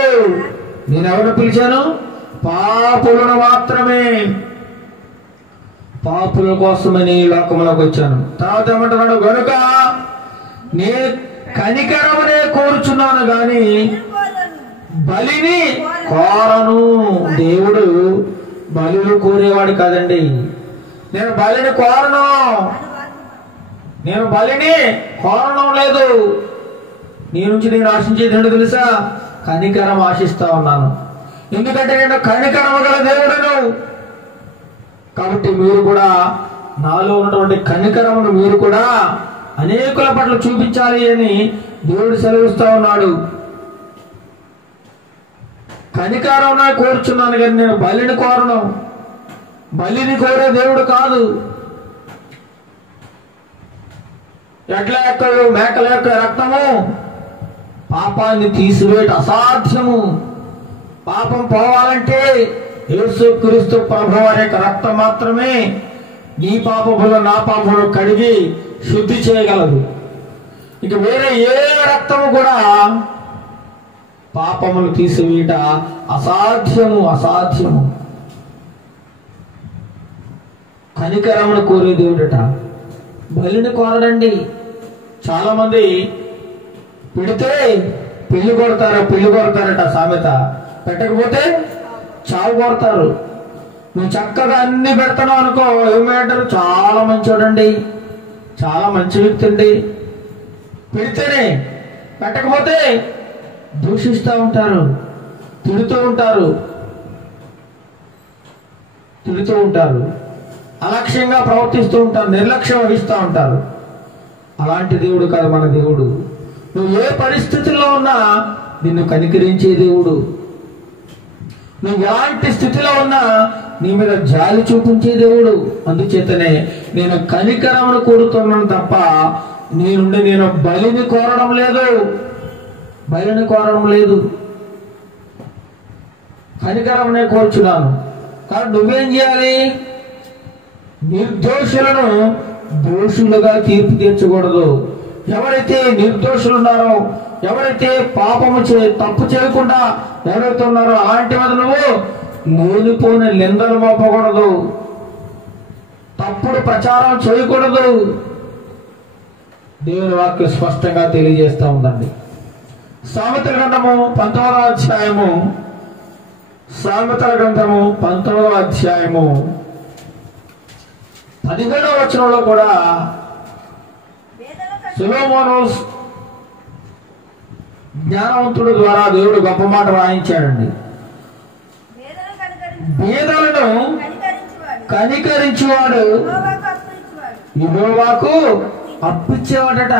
నేను ఎవరిని పిలిచాను? పాపులను మాత్రమే. పాపుల కోసమని లోకంలోకి వచ్చాను. తర్వాత ఏమంటున్నాడు? గనుక నే కనికరమనే కోరుచున్నాను గాని బలిని కోరను. దేవుడు బలులు కోరేవాడు కాదండి. నేను బలిని కోరను, నేను బలిని కోరడం లేదు. నీ నుంచి నేను ఆశించేది ఏంటో తెలుసా? కనికరం ఆశిస్తా ఉన్నాను. ఎందుకంటే నేను కనికరం గల దేవుడును. కాబట్టి మీరు కూడా నాలో ఉన్నటువంటి కనికరమును మీరు కూడా అనేకుల పట్ల చూపించాలి అని దేవుడు సెలవిస్తా ఉన్నాడు. కనికరం కోరుచున్నాను కానీ నేను బలిని కోరను. బలిని కోరే దేవుడు కాదు. ఎడ్ల యొక్క మేకల యొక్క రక్తము పాపాన్ని తీసివేట అసాధ్యము. పాపం పోవాలంటే యేసుక్రీస్తు ప్రభువు వారి యొక్క రక్తం మాత్రమే నీ పాపములు నా పాపములు కడిగి శుద్ధి చేయగలదు. ఇక వేరే ఏ రక్తము కూడా పాపములు తీసివేట అసాధ్యము, అసాధ్యము. కనికరమును కోరే దేవుడట, బలిని కోరడండి. చాలా మంది పెడితే పెళ్లి కొడతారట సామెత. పెట్టకపోతే చావు కొడతారు. నువ్వు చక్కగా అన్ని పెడతావు అనుకో, ఏమంటారు? చాలా మంచోడండి, చాలా మంచి వ్యక్తి అండి. పెడితేనే, పెట్టకపోతే దూషిస్తూ ఉంటారు, తిడుతూ ఉంటారు, అలక్ష్యంగా ప్రవర్తిస్తూ ఉంటారు, నిర్లక్ష్యం వహిస్తూ ఉంటారు. అలాంటి దేవుడు కాదు మన దేవుడు. నువ్వు ఏ పరిస్థితుల్లో ఉన్నా నిన్ను కనికరించే దేవుడు. నువ్వు ఎలాంటి స్థితిలో ఉన్నా నీ మీద జాలి చూపించే దేవుడు. అందుచేతనే నేను కనికరమును కోరుతున్నాను తప్ప నేను బలిని కోరడం లేదు. కనికరమునే కోరుచున్నాను. కానీ నువ్వేం చేయాలి? నిర్దోషులను దోషులుగా తీర్పు తీర్చకూడదు. ఎవరైతే నిర్దోషులు ఉన్నారో, ఎవరైతే పాపము తప్పు చేయకుండా ఎవరైతే ఉన్నారో అలాంటి మీద నువ్వు లేనిపోని నిందలు మోపకూడదు, తప్పుడు ప్రచారం చేయకూడదు. దేవుని వాక్యం స్పష్టంగా తెలియజేస్తా ఉందండి. సామెతల గ్రంథము 19వ అధ్యాయము, సామెతల గ్రంథము 19వ అధ్యాయము 17వ వచనంలో కూడా సొలొమోను జ్ఞానవంతుడు ద్వారా దేవుడు గొప్ప మాట రాయించాడండి. బీదలను కనికరించేవాడు యెహోవాకు అప్పిచ్చేవాడట.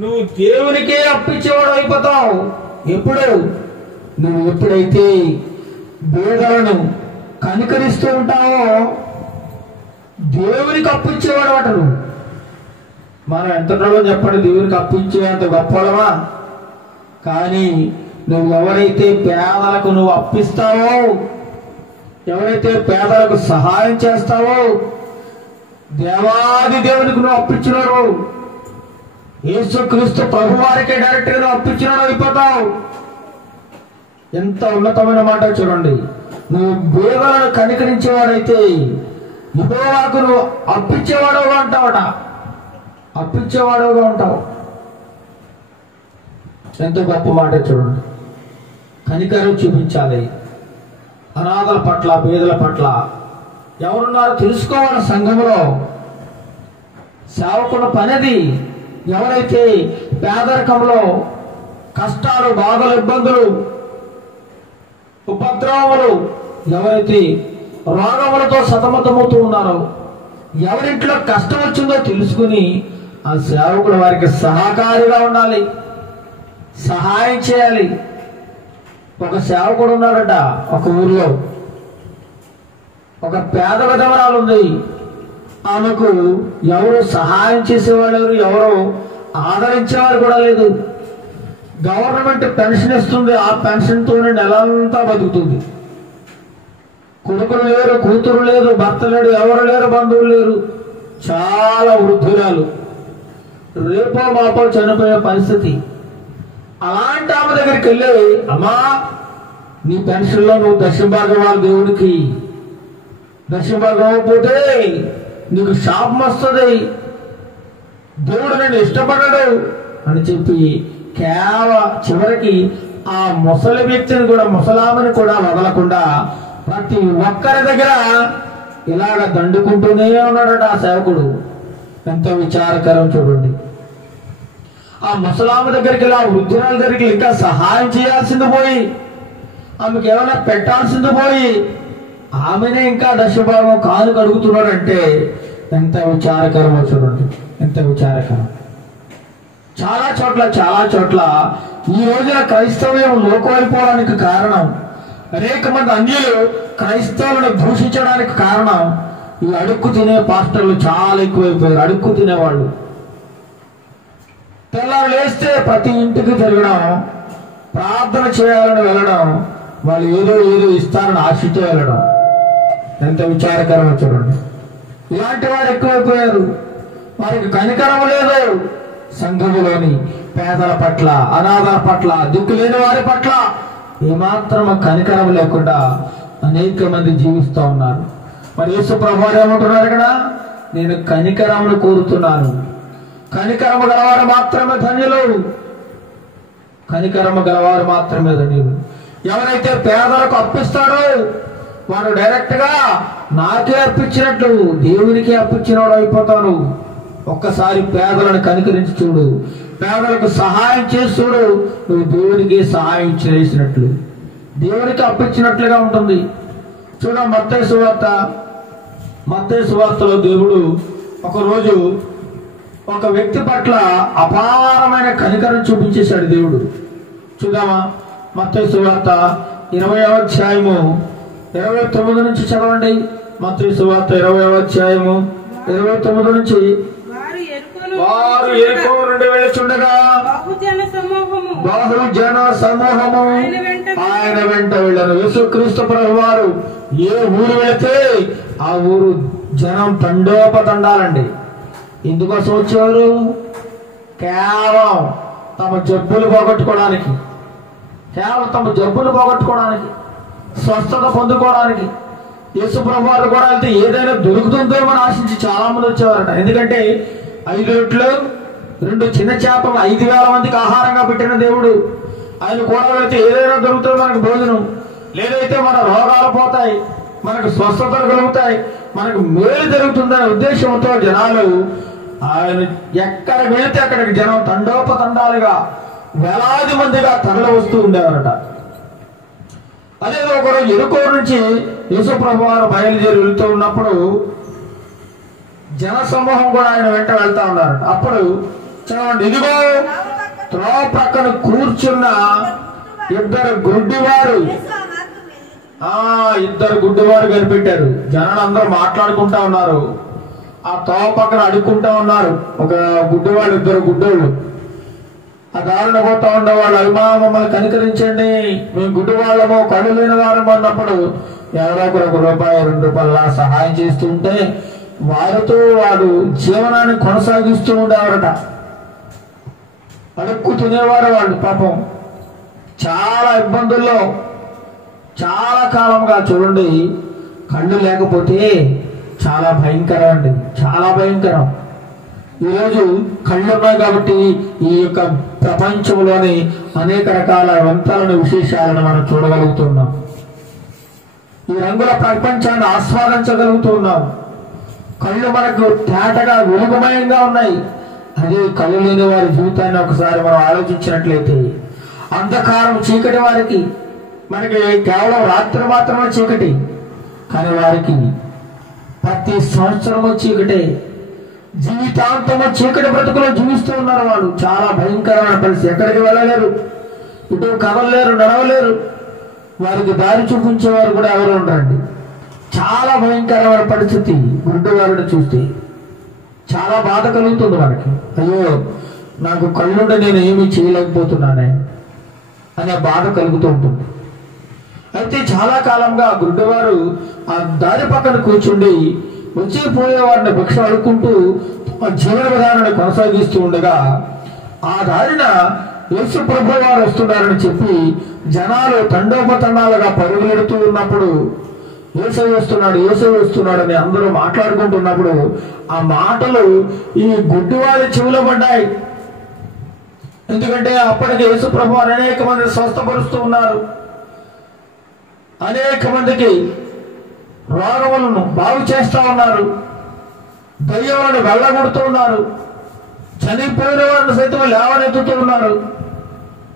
నువ్వు దేవునికే అప్పిచ్చేవాడు అయిపోతావు. ఎప్పుడు? నువ్వు ఎప్పుడైతే బీదలను కనికరిస్తూ ఉంటావో దేవునికి అప్పిచ్చేవాడు అట. నువ్వు మనం ఎంతలో చెప్పండి, దేవునికి అప్పిచ్చేంత గొప్పవాడమా? కానీ నువ్వు ఎవరైతే పేదలకు నువ్వు అప్పిస్తావో, ఎవరైతే పేదలకు సహాయం చేస్తావో, దేవాది దేవునికి నువ్వు అప్పించినారు. యేసుక్రీస్తు ప్రభు వారికే డైరెక్ట్ గా నువ్వు అప్పించినాడు అయిపోతావు. ఎంత ఉన్నతమైన మాట చూడండి. నువ్వు బీదలను కనికరించేవాడైతే యెహోవాకు నువ్వు అప్పించేవాడుగా ఉంటావట. అప్పించేవాడుగా ఉంటావు. ఎంతో గొప్ప మాట చూడండి. కనికరం చూపించాలి. అనాథల పట్ల, పేదల పట్ల ఎవరున్నారో తెలుసుకోవాలి. సంఘంలో సేవకుడు పనిది. ఎవరైతే పేదరికంలో కష్టాలు, బాధలు, ఇబ్బందులు, ఉపద్రవములు, ఎవరైతే రోగములతో సతమతమవుతూ ఉన్నారో, ఎవరింట్లో కష్టం వచ్చిందో తెలుసుకుని ఆ సేవకుడు వారికి సహకారిగా ఉండాలి, సహాయం చేయాలి. ఒక సేవకుడు ఉన్నాడట. ఒక ఊర్లో ఒక పేద విధవరాలు ఉంది. ఆమెకు ఎవరు సహాయం చేసేవాడు ఎవరు ఆదరించేవారు కూడా లేదు. గవర్నమెంట్ పెన్షన్ ఇస్తుంది. ఆ పెన్షన్తోనే నెలంతా బతుకుతుంది. కొడుకులు లేరు, కూతురు లేదు, భర్త లేడు, ఎవరు లేరు, బంధువులు లేరు. చాలా వృద్ధురాలు. రేపో మాపో చనిపోయే పరిస్థితి. అలాంటి ఆమె దగ్గరికి వెళ్ళి, అమ్మా నీ పెన్షన్లో నువ్వు దశమ భాగం వాళ్ళ దేవుడికి, దశమ భాగం అవ్వకపోతే నీకు శాపం వస్తుంది, దేవుడు నేను ఇష్టపడడు అని చెప్పి చివరికి ఆ ముసలి వ్యక్తిని కూడా, ముసలామని కూడా వదలకుండా ప్రతి ఒక్కరి దగ్గర ఇలాగ దండుకుంటూనే ఉన్నాడట ఆ సేవకుడు. ఎంతో విచారకరం చూడండి. ఆ ముసలామ దగ్గరికి వెళ్ళి, ఆ వృద్ధురాల దగ్గరికి ఇంకా సహాయం చేయాల్సింది పోయి, ఆమెకి ఏమైనా పెట్టాల్సింది పోయి, ఆమెనే ఇంకా దశభాగం కానుక అడుగుతున్నాడంటే ఎంత విచారకరమో చూడండి. ఎంత విచారకరం. చాలా చోట్ల ఈ రోజున క్రైస్తవ్యం లోకమైపోవడానికి కారణం, అనేక మంది అన్యులు క్రైస్తవులను దూషించడానికి కారణం ఈ అడుక్కు తినే పాస్టర్లు చాలా ఎక్కువైపోయారు. అడుక్కు తినేవాళ్ళు తెల్లారు లేస్తే ప్రతి ఇంటికి తిరగడం, ప్రార్థన చేయాలని వెళ్ళడం, వాళ్ళు ఏదో ఇస్తారని ఆశించి వెళ్ళడం. ఎంత విచారకరమో చూడండి. ఇలాంటి వారు ఎక్కువైపోయారు. వారికి కనికరం లేదు. సంఘములోని పేదల పట్ల, అనాథల పట్ల, దిక్కులేని వారి పట్ల ఏమాత్రం కనికరం లేకుండా అనేక మంది జీవిస్తూ ఉన్నారు. మరి యేసు ప్రభువారు ఏమంటున్నారు ఇక్కడ? నేను కనికరమును కోరుతున్నాను. కనికరము గలవారు మాత్రమే ధన్యులు. కనికరము గలవారు మాత్రమే ధన్యులు. ఎవరైతే పేదలకు అప్పిస్తాడో వాడు డైరెక్ట్ గా నాకే అప్పించినట్లు దేవునికి అప్పించినవాడు అయిపోతాను. ఒక్కసారి పేదలను కనికరించి చూడు, పేదలకు సహాయం చేసి చూడు, నువ్వు దేవునికి సహాయం చేసినట్లు, దేవునికి అప్పించినట్లుగా ఉంటుంది. చూడ మత్తయి సువార్తలో దేవుడు ఒకరోజు ఒక వ్యక్తి పట్ల అపారమైన కనికరం చూపించేశాడు దేవుడు. చూద్దామా? మత్తయి సువార్త 20వ అధ్యాయము 29 నుంచి చదవండి. మత్తయి సువార్త 20వ అధ్యాయము 29 నుంచి. వారు యెరికో నుండి వెళ్ళుచుండగా బహుజన సమూహము ఆయన వెంట వెళ్ళారు. యేసుక్రీస్తు ప్రభువారు ఏ ఊరు వెళితే ఆ ఊరు జనం తండోపతండాలండి. ఎందుకోసం వచ్చేవారు? కేవలం తమ జబ్బులు పోగొట్టుకోవడానికి, స్వస్థత పొందుకోవడానికి. యేసు ప్రభువారు కూడా వెళ్తే ఏదైనా దొరుకుతుందేమో ఆశించి చాలా మంది వచ్చేవారట. ఎందుకంటే 5 రొట్టెలు 2 చిన్న చేపలు 5,000 మందికి ఆహారంగా పెట్టిన దేవుడు. ఆయన కూడా వెళితే ఏదైనా దొరుకుతుంది మనకు భోజనం, లేదైతే మన రోగాలు పోతాయి, మనకు స్వస్థతలు కలుగుతాయి, మనకు మేలు జరుగుతుందనే ఉద్దేశంతో జనాలు ఆయన ఎక్కడ వెళితే అక్కడికి జనం తండోపతండాలుగా వేలాది మందిగా తరలి వస్తూ ఉండేవారట. అదే ఒకరోజు ఎరుకో నుంచి యేసుప్రభు వారు బయలుదేరి వెళ్తూ ఉన్నప్పుడు జన సమూహం కూడా ఆయన వెంట వెళ్తా ఉన్నారట. అప్పుడు చూడండి, ఇదిగో త్రోవ ప్రక్కన కూర్చున్న ఇద్దరు గుడ్డివారు కనిపెట్టారు. జనాలు అందరూ మాట్లాడుకుంటా ఉన్నారు. ఆ త్రోవ పక్కన అడుక్కుంటా ఉన్నారు. ఒక గుడ్డివాళ్ళు, ఇద్దరు గుడ్డోళ్ళు ఆ దారిని పోతా ఉండేవాళ్ళు. అభిమా మమ్మల్ని కనికరించండి, మేము గుడ్డివాళ్ళము, కళ్ళు లేని వారము అన్నప్పుడు ఎవరో ఒకరు ₹1 ₹2 సహాయం చేస్తుంటే వారితో వాడు జీవనాన్ని కొనసాగిస్తూ ఉండేవారట. అడుక్కు తినేవారు వాళ్ళు. పాపం చాలా ఇబ్బందుల్లో చాలా కాలంగా చూడండి. కళ్ళు లేకపోతే చాలా భయంకరం అండి, చాలా భయంకరం. ఈరోజు కళ్ళు ఉన్నాయి కాబట్టి ఈ యొక్క ప్రపంచంలోని అనేక రకాల వంతాలను, విశేషాలను మనం చూడగలుగుతున్నాం. ఈ రంగుల ప్రపంచాన్ని ఆస్వాదించగలుగుతున్నాం. కళ్ళు మనకు తేటగా వెలుగుమయంగా ఉన్నాయి. అదే కళ్ళు లేని వారి జీవితాన్ని ఒకసారి మనం ఆలోచించినట్లయితే అంధకారం, చీకటి వారికి, మనకి కేవలం రాత్రి మాత్రమే చీకటి, కానీ వారికి ప్రతి సంవత్సరము చీకటే, జీవితాంతము చీకటి బ్రతుకులో జీవిస్తూ ఉన్నారు. వాళ్ళు చాలా భయంకరమైన పరిస్థితి. ఎక్కడికి వెళ్ళలేరు, ఇటు కదలలేరు, నడవలేరు. వారికి దారి చూపించేవారు కూడా ఎవరు ఉండరండి. చాలా భయంకరమైన పరిస్థితి. గుడ్డివారిని చూస్తే చాలా బాధ కలుగుతుంది మనకి. అయ్యో, నాకు కళ్ళుండి నేను ఏమీ చేయలేకపోతున్నానే అనే బాధ కలుగుతూ ఉంటుంది. అయితే చాలా కాలంగా గుడ్డివారు ఆ దారి పక్కన కూర్చుండి వచ్చి పోయేవారిని భిక్ష అడుక్కుంటూ జీవన విధానాన్ని కొనసాగిస్తూ ఉండగా ఆ దారిన యేసు ప్రభు వారు వస్తున్నారని చెప్పి జనాలు తండోపతండాలుగా పరుగులెడుతూ ఉన్నప్పుడు యేసయ్య వస్తున్నాడు, యేసయ్య వస్తున్నాడు అని అందరూ మాట్లాడుకుంటున్నప్పుడు ఆ మాటలు ఈ గుడ్డివారి చెవులో పడ్డాయి. ఎందుకంటే అప్పటికి యేసు ప్రభు వారు అనేక మంది స్వస్థపరుస్తూ ఉన్నారు. అనేక మందికి రోగములను బాగు చేస్తూ ఉన్నారు. దయ్యములను వెళ్ళగొడుతూ ఉన్నారు. చనిపోయిన వారిని సైతం లేవనెత్తుతూ ఉన్నారు.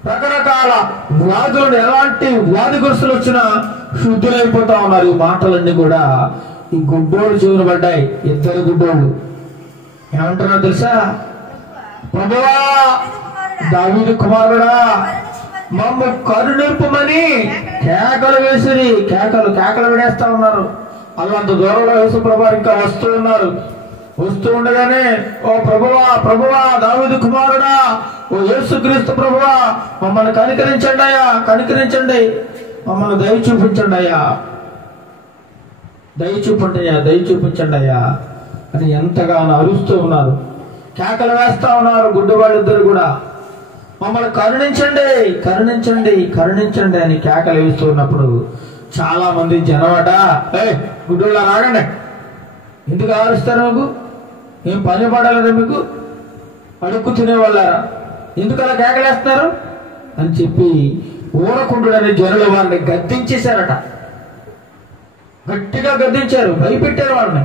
రకరకాల వ్యాధులను, ఎలాంటి వ్యాధిగ్రస్తులు వచ్చినా శుద్ధులైపోతా ఉన్నారు. ఈ మాటలన్నీ కూడా ఈ గుడ్డోళ్ళు చెవులు పడ్డాయి. ఇద్దరు గుడ్డోళ్ళు ఏమంటున్నారు తెలుసా? ప్రభువా, దావీదు కుమారుడా, మమ్మ కరుణింపుమని కేకలు వేసిరి. కేకలు విడేస్తా ఉన్నారు. అల్లంత దూరంలో యేసు ప్రభువారు ఇంకా వస్తూ ఉన్నారు. వస్తూ ఉండగానే, ఓ ప్రభువా, ప్రభువా, దావీదు కుమారుడా, ఓ యేసుక్రీస్తు ప్రభువా, మమ్మల్ని కనికరించండి అయ్యా, కనికరించండి, మమ్మల్ని దయ చూపించండి అయ్యా, దయ చూపించండి అయ్యా అని ఎంతగానో అరుస్తూ ఉన్నారు. కేకలు వేస్తా ఉన్నారు గుడ్డివాళ్ళిద్దరు కూడా. మమ్మల్ని కరుణించండి, కరుణించండి, కరుణించండి అని కేకలు వేస్తూ ఉన్నప్పుడు చాలా మంది జనమట, గుడ్డోళ్ళ రాగండి, ఎందుకు ఆరుస్తారు? మీకు ఏం పని పడాలరా? మీకు అడుక్కు తినేవాళ్ళారా? ఎందుకు అలా కేకలేస్తున్నారు అని చెప్పి ఊరకుండుడని జనులు వారిని గద్దించేశారట. గట్టిగా గద్దించారు, భయపెట్టారు వాళ్ళని.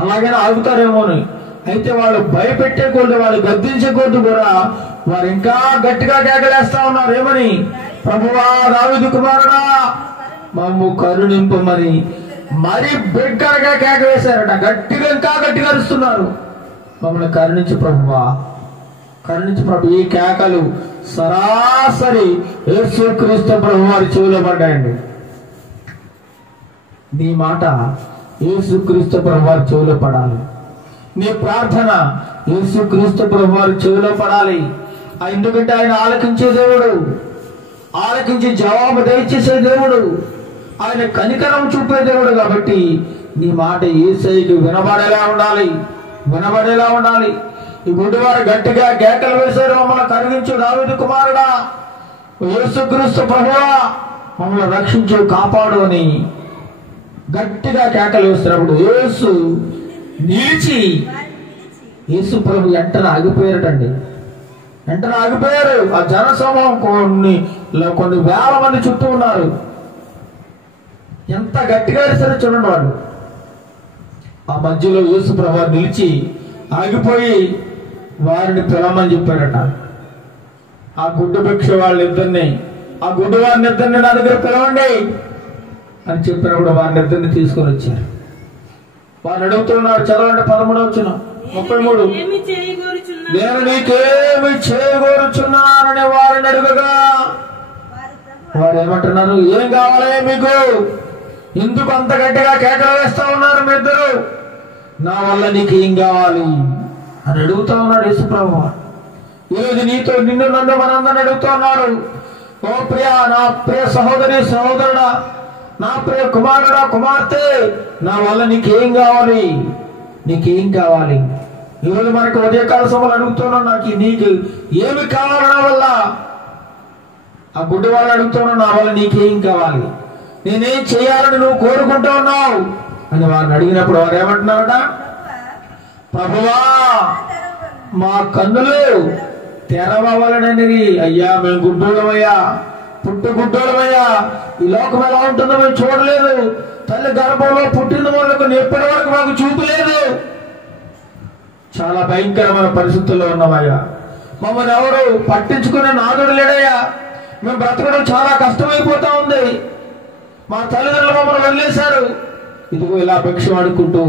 అలాగైనా ఆగుతారేమో అని. అయితే వాళ్ళు భయపెట్టే కొద్ది, వాళ్ళు గద్దించే కొద్ది కూడా వారు ఇంకా గట్టిగా కేకలేస్తా ఉన్నారు. ఏమని? ప్రభువా, దావీదు కుమారుడా, మమ్ము కరుణింపమని మరి బిగ్గరగా కేక వేశారట. గట్టిగా, ఇంకా గట్టిగా అరుస్తున్నారు, మమ్మల్ని కరుణించు ప్రభువా, కరుణించు ప్రభు. ఈ కేకలు సరాసరి యేసుక్రీస్తు ప్రభు వారి చెవిలో పడ్డాయండి. నీ మాట యేసుక్రీస్తు ప్రభు వారి చెవిలో పడాలి. నీ ప్రార్థన యేసుక్రీస్తు ప్రభు వారి చెవిలో పడాలి. ఎందుకంటే ఆయన ఆలకించే దేవుడు, ఆలకించి జవాబు దయచేసే దేవుడు, ఆయన కనికరం చూపే దేవుడు. కాబట్టి నీ మాట యేసయ్యకి వినబడేలా ఉండాలి, వినబడేలా ఉండాలి. ఈ గుడ్డివారు గట్టిగా కేకలు వేశారు, మమ్మల్ని కరిగించు దావీదు కుమారుడా, యేసుక్రీస్తు ప్రభువా, మమ్మల్ని రక్షించు, కాపాడు అని గట్టిగా కేకలు వేసినప్పుడు యేసు నిలిచి, యేసు ప్రభు వెంటనే ఆగిపోయారటండి. వెంటనే ఆగిపోయారు. ఆ జన సమూహం కొన్ని వేల మంది చుట్టూ ఉన్నారు. ఎంత గట్టిగా వేశారో చూడండి వాళ్ళు. ఆ మధ్యలో యేసు ప్రభు నిలిచి ఆగిపోయి వారిని పిలవమని చెప్పారట. ఆ గుడ్డు భిక్ష వాళ్ళిద్దరిని, ఆ గుడ్డు వారిని ఇద్దరిని నా దగ్గర పిలవండి అని చెప్పినప్పుడు వారిని ఇద్దరిని తీసుకొని వచ్చారు. వారిని అడుగుతున్నారు, చదవండి 13 33. నేను నీకేమి చేయగోరుచున్నానని వారిని అడుగగా వారు ఏమంటున్నారు, ఏం కావాలి మీకు? ఎందుకు అంత గట్టిగా కేకలు వేస్తా ఉన్నారు మీ ఇద్దరు? నా వల్ల నీకు ఏం కావాలి అని అడుగుతా ఉన్నాడు యేసుప్రభువు. ఈరోజు నిన్ను నన్ను మనందరిని అడుగుతూ ఉన్నాడు. ఓ ప్రియ, నా ప్రియ సహోదరి సహోదరుడా, నా ప్రియ కుమారుడా కుమార్తె, నా వల్ల నీకేం కావాలి? నీకేం కావాలి? ఈరోజు మనకు ఉదయకాల సమయంలో అడుగుతున్నాను, నీకు ఏమి కావాలి నా వల్ల? ఆ గుడ్డి వాళ్ళు అడుగుతున్నావు, నా వల్ల నీకేం కావాలి? నేనేం చేయాలని నువ్వు కోరుకుంటూ ఉన్నావు అని వారిని అడిగినప్పుడు వారు ఏమంటున్నారట, ప్రభువా మా కన్నులు తెరవవలనని. అయ్యా మేము గుడ్డోళమయ్యా, పుట్టు గుడ్డోళమయ్యా, ఈ లోకం ఎలా ఉంటుందో మేము చూడలేదు. తల్లి గర్భంలో పుట్టిన వాళ్ళకు ఎప్పటి వరకు మాకు చూపలేదు. చాలా భయంకరమైన పరిస్థితుల్లో ఉన్నామయ్యా. మమ్మల్ని ఎవరు పట్టించుకునే నాదుడు లేడయ్యా. మేము బ్రతకడం చాలా కష్టమైపోతా ఉంది. మా తల్లిదండ్రులు మమ్మల్ని వదిలేశారు. ఇదిగో ఇలా భిక్ష అడుక్కుంటూ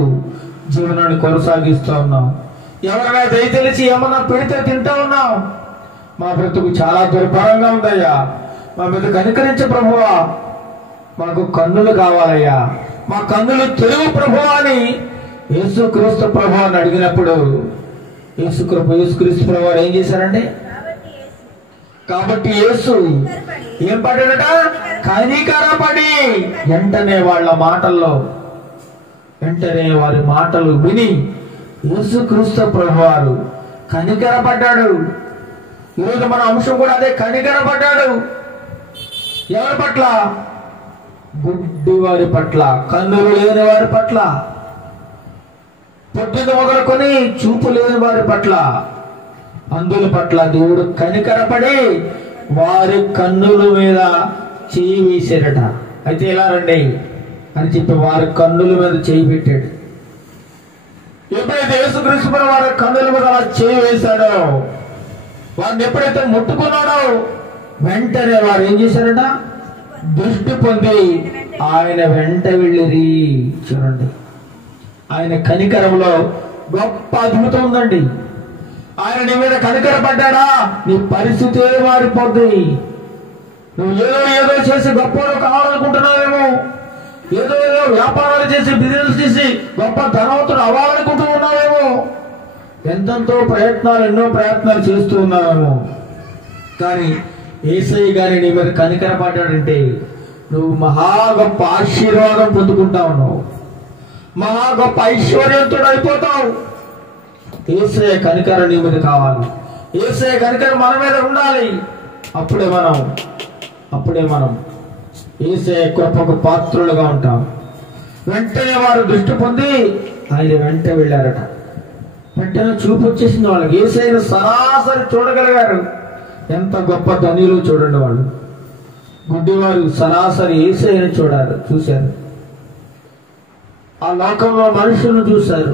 జీవనాన్ని కొనసాగిస్తూ ఉన్నాం. ఎవరైనా దయతెలిచి ఏమన్నా పెడితే తింటా ఉన్నాం. మా బ్రతుకు చాలా దుర్భరంగా ఉందయ్యా, మా మీద కనికరించే ప్రభువా, మాకు కన్నులు కావాలయ్యా, మా కన్నులు తెరువు ప్రభువా అని యేసుక్రీస్తు ప్రభువు అని అడిగినప్పుడు యేసుక్రీస్తు ప్రభు ఏం చేశారండి? కాబట్టి యేసు ఏం పడ్డాడట? కనికరపడి. వెంటనే వారి మాటలు విని యేసుక్రీస్తు ప్రభు వారు కనికరపడ్డాడు. ఈరోజు మన అంశం కూడా అదే, కనికరపడ్డాడు. ఎవరి పట్ల? గుడ్డి వారి పట్ల, కన్నులు లేని వారి పట్ల, పొట్టిన మొదలుకొని చూపు లేని వారి పట్ల, అందుల పట్ల దేవుడు కనికరపడి వారి కన్నుల మీద చేయి వేశారట. అయితే ఇలా రండి అని చెప్పి వారి కన్నుల మీద చేయి పెట్టాడు. ఎప్పుడైతే యేసుక్రీస్తు వారి కన్నుల మీద అలా చేయి వేశాడో, వారిని ఎప్పుడైతే ముట్టుకున్నాడో వెంటనే వారు ఏం చేశారట? దృష్టి పొంది ఆయన వెంట వెళ్ళిరి. చూడండి, ఆయన కనికరంలో గొప్ప అద్భుతం ఉందండి. ఆయన నీ మీద కనికరపడ్డాడా, నీ పరిస్థితి మారిపోద్ది. నువ్వు ఏదో చేసి గొప్పలు కావాలనుకుంటున్నావేమో, ఏదో వ్యాపారాలు చేసి బిజినెస్ చేసి గొప్ప ధనవంతుడు అవ్వాలనుకుంటూ ఉన్నావేమో, ఎన్నో ప్రయత్నాలు చేస్తూ ఉన్నావేమో. కానీ యేసయ్య గారి నీ మీద కనికరపడ్డాడంటే నువ్వు మహా గొప్ప ఆశీర్వాదం పొందుకుంటా ఉన్నావు, మహా గొప్ప ఐశ్వర్యంతుడు అయిపోతావు. యేసయ్య కనికరం నీ మీద కావాలి. యేసయ్య కనికరం మన మీద ఉండాలి. అప్పుడే మనం యేసయ్య కృపకు పాత్రులుగా ఉంటాం. వెంటనే వారు దృష్టి పొంది ఆయన వెంట వెళ్ళారట. వెంటనే చూపు వచ్చేసింది వాళ్ళకి. యేసయ్యను సరాసరి చూడగలిగారు. ఎంత గొప్ప ధనియులు చూడండి వాళ్ళు. గుడ్డివారు సరాసరి యేసయ్యను చూశారు. ఆ లోకంలో మనుషులను చూశారు.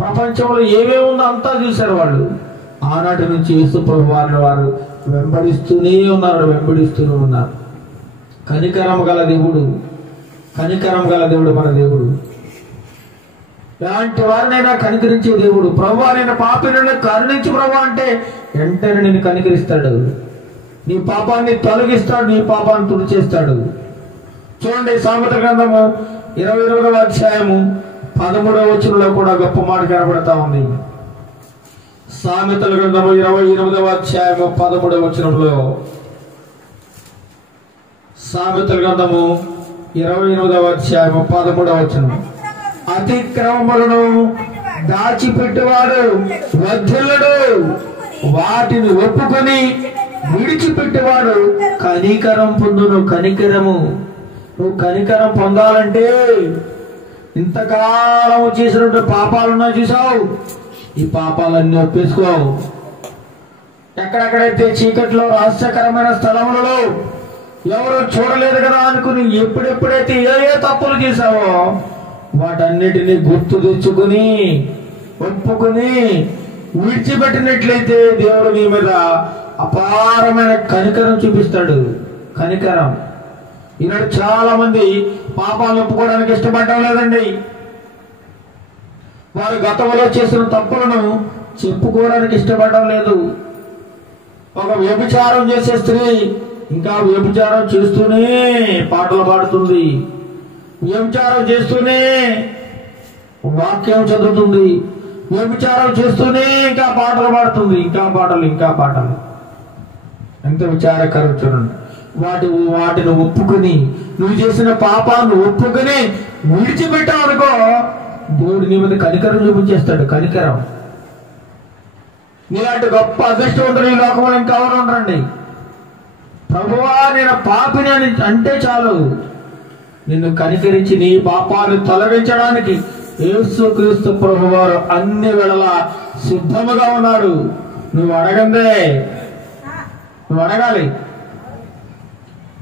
ప్రపంచంలో ఏమేముందో అంతా చూశారు వాళ్ళు. ఆనాటి నుంచి యేసు ప్రభు వారు వెంబడిస్తూనే ఉన్నారు. కనికరం గల దేవుడు మన దేవుడు. ఎలాంటి వారినైనా కనికరించే దేవుడు. ప్రభు నేను పాపిని కరుణించు ప్రభు అంటే వెంటనే నేను కనికరిస్తాడు. నీ పాపాన్ని తొలగిస్తాడు, నీ పాపాన్ని తుడిచేస్తాడు. చూడండి, సామెతల గ్రంథము 28వ అధ్యాయము 13వ వచనంలో కూడా గొప్ప మాట కనబడతా ఉంది. సామెతల గ్రంథము 28వ అధ్యాయము 13వ వచనంలో, సామెతల గ్రంథము 28వ అధ్యాయము 13వ వచనం, అతిక్రమములను దాచిపెట్టువాడు వర్ధిల్లడు, వాటిని ఒప్పుకొని విడిచిపెట్టేవాడు కనికరం పొందును. నువ్వు కనికరం పొందాలంటే ఇంతకాలం చేసినట్టు పాపాలున్నా చూసావు, ఈ పాపాలన్నీ ఒప్పేసుకో. ఎక్కడెక్కడైతే చీకట్లో రహస్యకరమైన స్థలములలో ఎవరు చూడలేదు కదా అనుకుని ఎప్పుడెప్పుడైతే ఏ తప్పులు చేశావో వాటన్నిటినీ గుర్తు తెచ్చుకుని ఒప్పుకుని విడిచిపెట్టినట్లయితే దేవుడు నీ మీద అపారమైన కనికరం చూపిస్తాడు. కనికరం. ఈనాడు చాలా మంది పాపాలు ఒప్పుకోవడానికి ఇష్టపడటం లేదండి. వారు గతంలో చేసిన తప్పులను చెప్పుకోవడానికి ఇష్టపడటం లేదు. ఒక వ్యభిచారం చేసే స్త్రీ ఇంకా వ్యభిచారం చేస్తూనే పాటలు పాడుతుంది, వ్యభిచారం చేస్తూనే వాక్యం చదువుతుంది, వ్యభిచారం చేస్తూనే ఇంకా పాటలు పాడుతుంది, ఇంకా పాటలు. ఎంత విచారకరం చూడండి. వాటిని ఒప్పుకొని, నువ్వు చేసిన పాపాన్ని ఒప్పుకొని విడిచిపెట్టావు అనుకో, దేవుడు నీ మీద కనికరం చూపించేస్తాడు. కనికరం. నీలాంటి గొప్ప అదృష్టవంతుడు ఈ లోకంలో ఇంకెవరు ఉండరండి. ప్రభువా నేను పాపిని అని అంటే చాలు, నిన్ను కనికరించి నీ పాపాన్ని తొలగించడానికి యేసుక్రీస్తు ప్రభువారు అన్ని వేళలా సిద్ధముగా ఉన్నాడు. నువ్వు అడగందే, నువ్వు అడగాలి.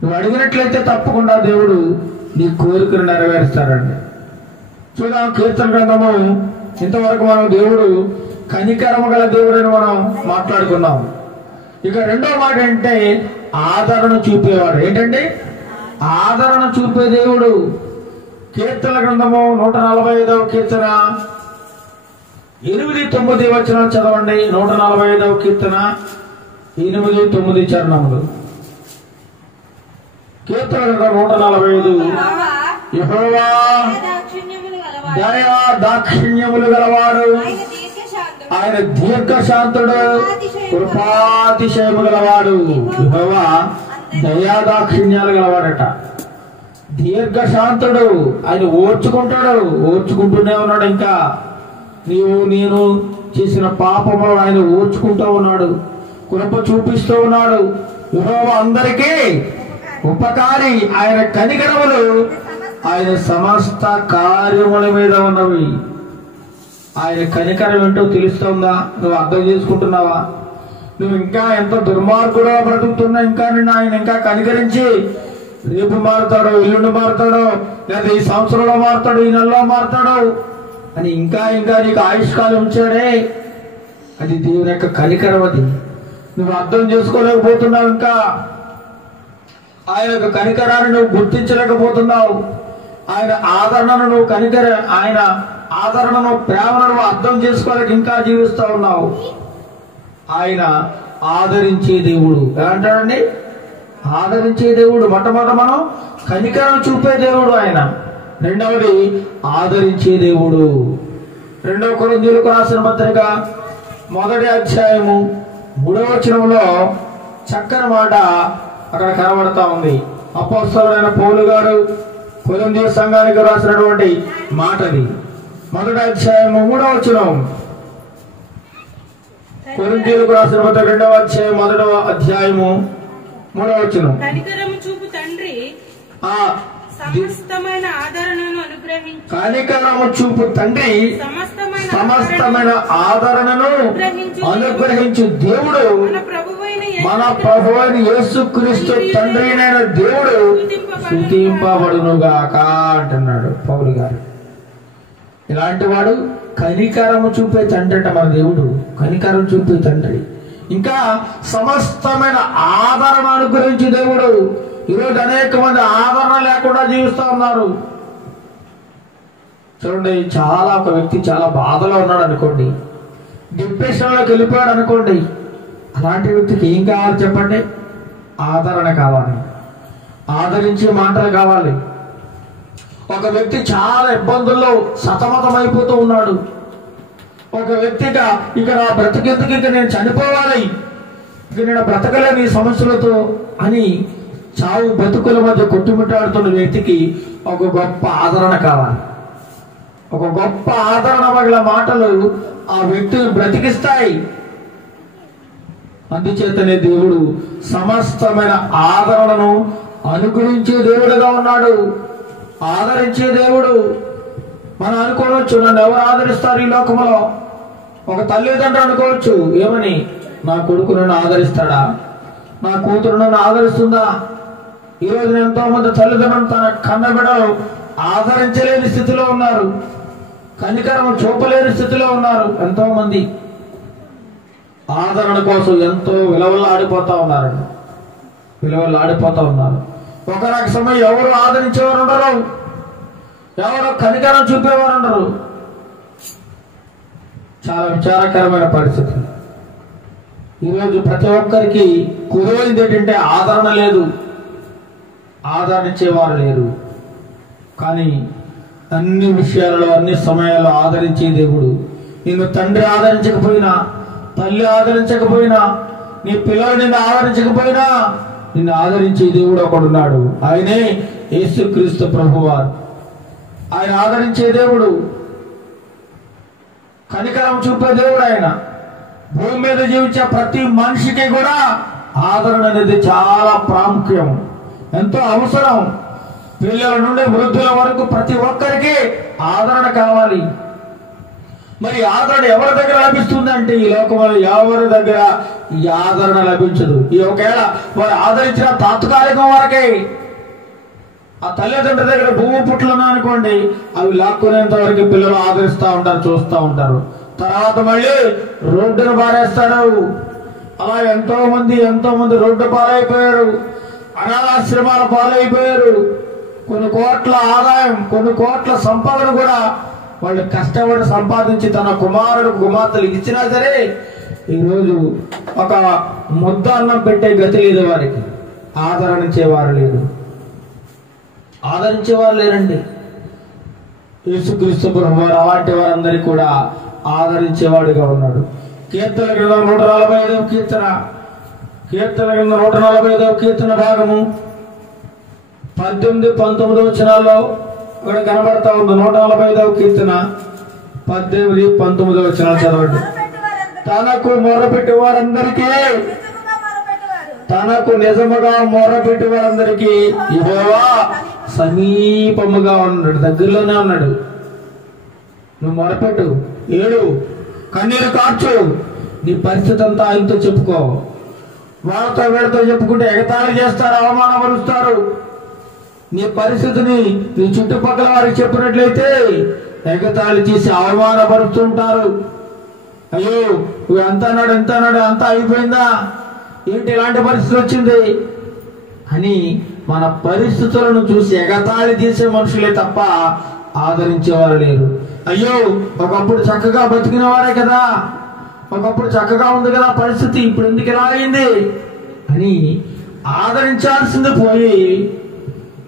నువ్వు అడిగినట్లయితే తప్పకుండా దేవుడు నీ కోరికను నెరవేరుస్తాడండి. చూద్దాం కీర్తన గ్రంథము. ఇంతవరకు మనం దేవుడు కనికరము గల దేవుడని మనం మాట్లాడుకున్నాం. ఇక రెండో మాట అంటే ఆదరణ చూపేవాడు. ఏంటండి? ఆదరణ చూపే దేవుడు. కీర్తన గ్రంథము 145వ కీర్తన 8-9 వచనాలు చదవండి. 145వ కీర్తన 8-9 చరణములు. కీర్తన గ్రంథం 145. యెహోవా దయా దాక్షిణ్యములు గలవాడు, ఆయన దీర్ఘశాంతుడు, కృపాతిశయము గలవాడు. యెహోవా దయా దాక్షిణ్యాలు గలవాడట. దీర్ఘశాంతుడు. ఆయన ఓర్చుకుంటూనే ఉన్నాడు. ఇంకా నేను చేసిన పాపము ఆయన ఓర్చుకుంటూ ఉన్నాడు, కృప చూపిస్తూ ఉన్నాడు. యెహోవా అందరికీ ఉపకారి. ఆయన కనికరములు ఆయన సమస్త కార్యముల మీద ఉన్నవి. ఆయన కనికరం ఏంటో తెలుస్తుందా? నువ్వు అర్థం చేసుకుంటున్నావా? నువ్వు ఇంకా ఎంత దుర్మార్గుడో బ్రతుకుతున్నా ఇంకా నిన్ను ఆయన ఇంకా కనికరించి రేపు మారుతాడో, ఎల్లుండి మారుతాడో, లేదా ఈ సంవత్సరంలో మారుతాడు, ఈ నెలలో మారుతాడు అని ఇంకా నీకు ఆయుష్కాలం ఉంచాడే. అది దేవుని యొక్క కనికరం. అది నువ్వు అర్థం చేసుకోలేకపోతున్నావు. ఇంకా ఆయన యొక్క కనికరాన్ని నువ్వు గుర్తించలేకపోతున్నావు. ఆయన ఆదరణను ఆయన ఆదరణను, ప్రేమను నువ్వు అర్థం చేసుకోలేక ఇంకా జీవిస్తూ ఉన్నావు. ఆయన ఆదరించే దేవుడు. ఏమంటాడండి? ఆదరించే దేవుడు. మొట్టమొదట మనం కనికరం చూపే దేవుడు ఆయన. రెండవది ఆదరించే దేవుడు. 2 కొరింథీయులకు రాసిన పత్రిక 1వ అధ్యాయము 3వ వచనంలో చక్కని మాట అక్కడ కనబడతా ఉంది. అపోస్తలుడైన పౌలు గారు కొరింథీ సంఘానికి రాసినటువంటి మాటది. 1వ అధ్యాయము 3వ వచనం. కొరింథీయులకు రాసిన పత్రిక 2వ అధ్యాయం 1వ అధ్యాయము 3వ వచనం. కనికరము చూపు తండ్రి సమస్తమైన ఆదరణను అనుగ్రహించు. కనికరము చూపు తండ్రి సమస్తమైన ఆదరణను అనుగ్రహించు దేవుడు మన ప్రభువైన యేసుక్రీస్తు తండ్రి అయిన దేవుడు స్తుతింపబడునుగాక అంటున్నాడు పౌలు గారు. ఇలాంటి వాడు కనికరము చూపే తండ్రి అంట మన దేవుడు. కనికరం చూపే తండ్రి. ఇంకా సమస్తమైన ఆదరణ అనుగ్రహించే దేవుడు. ఈరోజు అనేక మంది ఆదరణ లేకుండా జీవిస్తూ ఉన్నారు. చూడండి, ఒక వ్యక్తి చాలా బాధలో ఉన్నాడు అనుకోండి, డిప్రెషన్లోకి వెళ్ళిపోయాడు అనుకోండి, అలాంటి వ్యక్తికి ఏం కావాలి చెప్పండి? ఆదరణ కావాలి, ఆదరించే మాటలు కావాలి. ఒక వ్యక్తి చాలా ఇబ్బందుల్లో సతమతమైపోతూ ఉన్నాడు. ఒక వ్యక్తిగా ఇక నా బ్రతికెందుకు, ఇక నేను చనిపోవాలి, ఇక నేను బ్రతకలేని సమస్యలతో అని చావు బతుకుల మధ్య కొట్టుమిట్టాడుతున్న వ్యక్తికి ఒక గొప్ప ఆదరణ కావాలి. ఒక గొప్ప ఆదరణ మగల మాటలు ఆ వ్యక్తిని బ్రతికిస్తాయి. అందుచేతనే దేవుడు సమస్తమైన ఆదరణను అనుగ్రహించే దేవుడుగా ఉన్నాడు. ఆదరించే దేవుడు. మనం అనుకోవచ్చు, నన్ను ఎవరు ఆదరిస్తారు ఈ లోకంలో? ఒక తల్లిదండ్రులు అనుకోవచ్చు, ఏమని? నా కొడుకు నన్ను ఆదరిస్తాడా? నా కూతురు నన్ను ఆదరిస్తుందా? ఈరోజు ఎంతో మంది తల్లిదండ్రులు తన కన్నబిడ్డలు ఆదరించలేని స్థితిలో ఉన్నారు, కనికరం చూపలేని స్థితిలో ఉన్నారు ఎంతో మంది. ఆదరణ కోసం ఎంతో విలువలాడిపోతా ఉన్నారండి. విలువలాడిపోతా ఉన్నారు. ఒకనొక సమయం ఎవరు ఆదరించేవారు ఉండరు, ఎవరు కనికరం చూపేవారు ఉండరు. చాలా విచారకరమైన పరిస్థితి. ఈరోజు ప్రతి ఒక్కరికి కురువైంది ఏంటంటే ఆదరణ లేదు, ఆదరించేవారు లేరు. కానీ అన్ని విషయాలలో అన్ని సమయాల్లో ఆదరించే దేవుడు, నిన్ను తండ్రి ఆదరించకపోయినా, తల్లి ఆదరించకపోయినా, నీ పిల్లలు నిన్ను ఆదరించకపోయినా నిన్ను ఆదరించే దేవుడు ఒకడున్నాడు. ఆయనే యేసుక్రీస్తు ప్రభువారు. ఆయన ఆదరించే దేవుడు, కనికరం చూపే దేవుడు. ఆయన భూమి మీద జీవించే ప్రతి మనిషికి కూడా ఆదరణ అనేది చాలా ప్రాముఖ్యం, ఎంతో అవసరం. పిల్లల నుండి వృద్ధుల వరకు ప్రతి ఒక్కరికి ఆదరణ కావాలి. మరి ఆదరణ ఎవరి దగ్గర లభిస్తుంది అంటే ఈ లోకంలో ఎవరి దగ్గర ఈ ఆదరణ లభించదు. ఈ ఒకవేళ వారు ఆదరించిన తాత్కాలికం వరకే. ఆ తల్లిదండ్రుల దగ్గర భూమి పుట్లను అనుకోండి, అవి లాక్కునేంత వరకు పిల్లలు ఆదరిస్తూ ఉంటారు, చూస్తూ ఉంటారు. తర్వాత మళ్ళీ రోడ్డును పారేస్తారు. అలా ఎంతో మంది రోడ్డు పాలైపోయారు, అనాథాశ్రమాల పాలైపోయారు. కొన్ని కోట్ల ఆదాయం, కొన్ని కోట్ల సంపాదన కూడా వాళ్ళు కష్టపడి సంపాదించి తన కుమారుడు కుమార్తెలు ఇచ్చినా సరే ఈరోజు ఒక ముద్ద అన్నం పెట్టే గతి లేదు వారికి. ఆదరించేవారు లేరు, ఆదరించేవారు లేరండి. యేసుక్రీస్తు ప్రభువారు అలాంటి వారందరికీ కూడా ఆదరించేవాడుగా ఉన్నాడు. కీర్తన గ్రంథం 145వ కీర్తన, కీర్తన గ్రంథం 145వ కీర్తన భాగము 18, 19 వచనాల్లో ఇక్కడ కనబడతా ఉంది. 145వ కీర్తన 18, 19 వచనాలు చదవండి. తనకు మొర్రపెట్టి వారందరికీ, తనకు నిజముగా మొర్రపెట్టి వారందరికీ యెహోవా సమీపముగా ఉన్నాడు, దగ్గరలోనే ఉన్నాడు. నువ్వు మొరపెట్టు, ఏడు, కన్నీరు కార్చు, నీ పరిస్థితి అంతా ఆయనతో చెప్పుకో. వాళ్ళతో వీళ్ళతో చెప్పుకుంటే ఎగతాళి చేస్తారు, అవమానపరుస్తారు. నీ పరిస్థితిని నీ చుట్టుపక్కల వారికి చెప్పినట్లయితే ఎగతాళి చేసి అవమానపరుస్తుంటారు. అయ్యో నువ్వు ఎంత అన్నాడు, ఎంత అన్నాడు, అంతా అయిపోయిందా, ఏంటి ఇలాంటి పరిస్థితి వచ్చింది అని మన పరిస్థితులను చూసి ఎగతాళి చేసే మనుషులే తప్ప ఆదరించేవారు లేరు. అయ్యో ఒకప్పుడు చక్కగా బతికిన వారే కదా, ఒకప్పుడు చక్కగా ఉంది కదా పరిస్థితి, ఇప్పుడు ఎందుకు ఇలా అయింది అని ఆదరించాల్సింది పోయి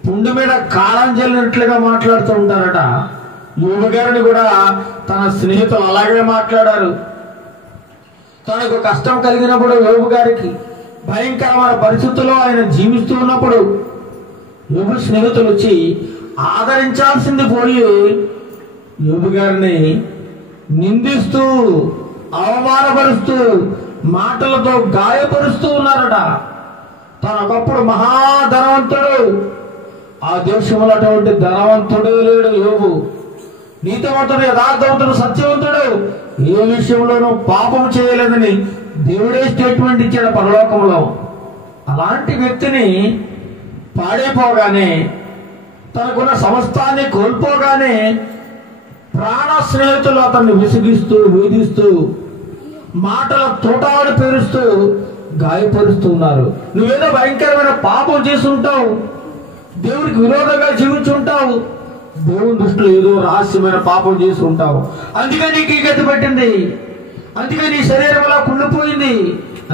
పుండు మీద కారం చల్లినట్లుగా మాట్లాడుతూ ఉంటారట. యోబు గారిని కూడా తన స్నేహితులు అలాగే మాట్లాడారు. తనకు కష్టం కలిగినప్పుడు యోబు గారికి భయంకరమైన పరిస్థితుల్లో ఆయన జీవిస్తూ ఉన్నప్పుడు యోబు స్నేహితులు వచ్చి ఆదరించాల్సింది పోయి యోబు గారిని నిందిస్తూ, అవమానపరుస్తూ, మాటలతో గాయపరుస్తూ ఉన్నారట. తనొకప్పుడు మహాధనవంతుడు, ఆ దేశంలో అటువంటి ధనవంతుడు లేడు యోబు. నీతివంతుడు, యథార్థవంతుడు, సత్యవంతుడు, ఏ విషయంలోనూ పాపం చేయలేదని దేవుడే స్టేట్మెంట్ ఇచ్చాడు పరలోకంలో. అలాంటి వ్యక్తిని పాడైపోగానే, తనకున్న సమస్తాన్ని కోల్పోగానే ప్రాణ స్నేహితులు అతన్ని విసిగిస్తూ, వేధిస్తూ, మాటల తోటాడు పేరుస్తూ, గాయపరుస్తూ ఉన్నారు. నువ్వేదో భయంకరమైన పాపం చేసి ఉంటావు, దేవుడికి విరోధంగా జీవించుంటావు, దేవుని దృష్టిలో ఏదో రహస్యమైన పాపం చేసి ఉంటావు, అందుకే నీకు ఈ గతి పెట్టింది, అందుకే నీ శరీరం అలా కుళ్ళిపోయింది,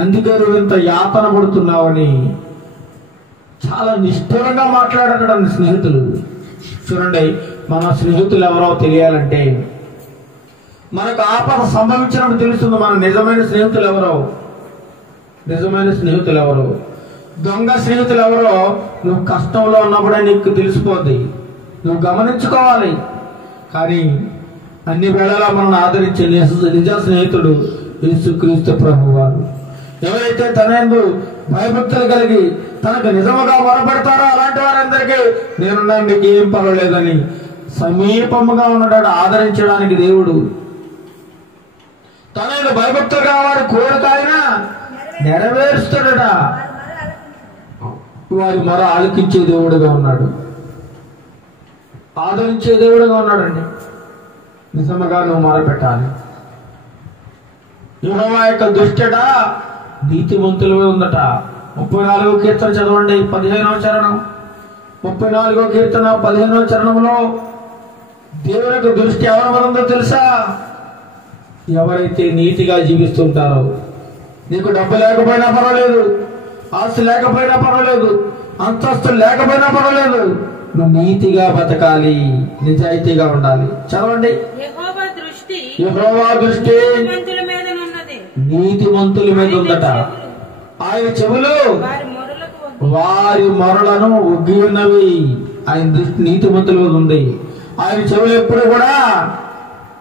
అందుకే నువ్వు ఇంత యాతన పడుతున్నావని చాలా నిష్ఠురంగా మాట్లాడారు స్నేహితులు. చూడండి, మన స్నేహితులు ఎవరో తెలియాలంటే మనకు ఆపద సంభవించినప్పుడు తెలుస్తుంది మన నిజమైన స్నేహితులు ఎవరో. నిజమైన స్నేహితులు ఎవరో, దొంగ స్నేహితులు ఎవరో నువ్వు కష్టంలో ఉన్నప్పుడే నీకు తెలిసిపోద్ది, నువ్వు గమనించుకోవాలి. కానీ అన్ని వేళలా మనల్ని ఆదరించే నిజ స్నేహితుడు యేసుక్రీస్తు ప్రభువారు. ఎవరైతే తన యందు భయభక్తులు కలిగి తనకు నిజముగా మొరపెడతారో అలాంటి వారందరికీ నేనున్నాను, నీకు ఏం పర్వాలేదని సమీపముగా ఉన్నాడు ఆదరించడానికి దేవుడు. తన యందు భయభక్తులుగా వారి కోరిక ఆయన నెరవేరుస్తాడట. వారి మొర ఆలకించే దేవుడుగా ఉన్నాడు, ఆదరించే దేవుడుగా ఉన్నాడండి. నిజముగా నువ్వు మొరపెట్టాలి. యెహోవా యొక్క దృష్టిట నీతిమంతుల మీద ఉందట. 34వ కీర్తన చదవండి, 15వ చరణం. 34వ కీర్తన 15వ చరణంలో దేవుని యొక్క దృష్టి ఎవరి మీద ఉందో తెలుసా? ఎవరైతే నీతిగా జీవిస్తుంటారో. నీకు డబ్బు లేకపోయినా పర్వాలేదు, ఆస్తి లేకపోయినా పర్వాలేదు, అంతస్తు లేకపోయినా పర్వాలేదు, నువ్వు నీతిగా బతకాలి, నిజాయితీగా ఉండాలి. చదవండి. యెహోవా దృష్టి నీతిమంతుల మీద ఉందట. ఆయన చెవులు వారి మొరలను ఒగ్గి ఉన్నవి. ఆయన దృష్టి నీతిమంతుల మీద ఉంది. ఆయన చెవులు ఎప్పుడు కూడా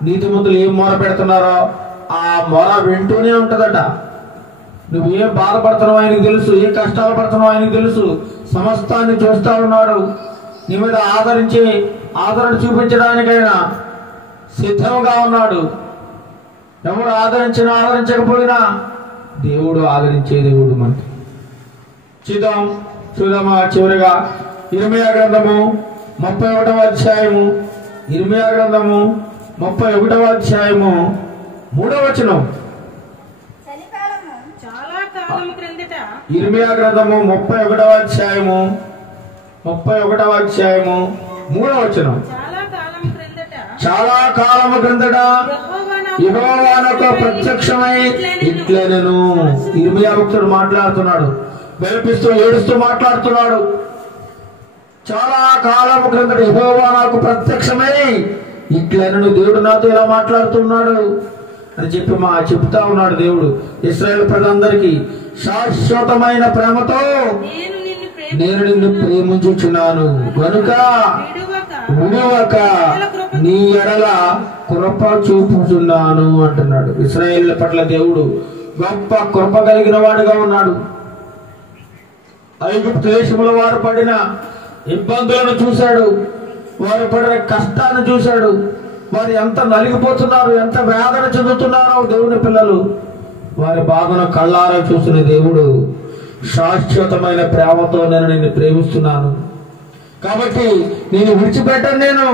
నీతిమంతులు ఏం మొర పెడుతున్నారో ఆ మొర వింటూనే ఉంటదట. నువ్వేం బాధపడుతున్నావు ఆయనకు తెలుసు, ఏ కష్టాలు పడుతున్నావు ఆయనకు తెలుసు. సమస్తాన్ని చూస్తా ఉన్నాడు. నీ మీద ఆదరణ చూపించడానికైనా సిద్ధంగా ఉన్నాడు. ఎవరు ఆదరించకపోయినా దేవుడు ఆదరించే దేవుడు మనకి. చూద్దామా చివరిగా ఇర్మీయా గ్రంథము 31వ అధ్యాయము. ఇర్మీయా గ్రంథము 31వ అధ్యాయము 3వ వచనం. ఇర్మీయా గ్రంథము 31వ అధ్యాయము 3వ వచనం. చాలా కాలము క్రిందట యెహోవానొక ప్రత్యక్షమై ఇట్లనెను. ఇర్మీయా భక్తుడు మాట్లాడుతున్నాడు, విలపిస్తూ ఏడుస్తూ మాట్లాడుతున్నాడు. చాలా కాలము క్రిందట యెహోవా నాకు ప్రత్యక్షమై ఇట్లనెను. దేవుడు నాతో ఇలా మాట్లాడుతున్నాడు అని చెప్తా ఉన్నాడు దేవుడు ఇశ్రాయేలు ప్రజలందరికీ. శాశ్వతమైన ప్రేమతో నేను నిన్ను ప్రేమించుచున్నాను గనుక విడువక నీ ఎడల కృప చూపుచున్నాను అంటున్నాడు. ఇశ్రాయేలు పట్ల దేవుడు గొప్ప కృప కలిగిన వాడుగా ఉన్నాడు. ఐగుప్తు దేశంలో వారు పడిన ఇబ్బందులను చూశాడు, వారు పడిన కష్టాన్ని చూశాడు. వారు ఎంత నలిగిపోతున్నారు, ఎంత వేదన చెందుతున్నారో దేవుని పిల్లలు వారి బాధను కళ్ళారా చూసిన దేవుడు శాశ్వతమైన ప్రేమతో నేను నిన్ను ప్రేమిస్తున్నాను కాబట్టి నేను విడిచిపెట్టను, నేను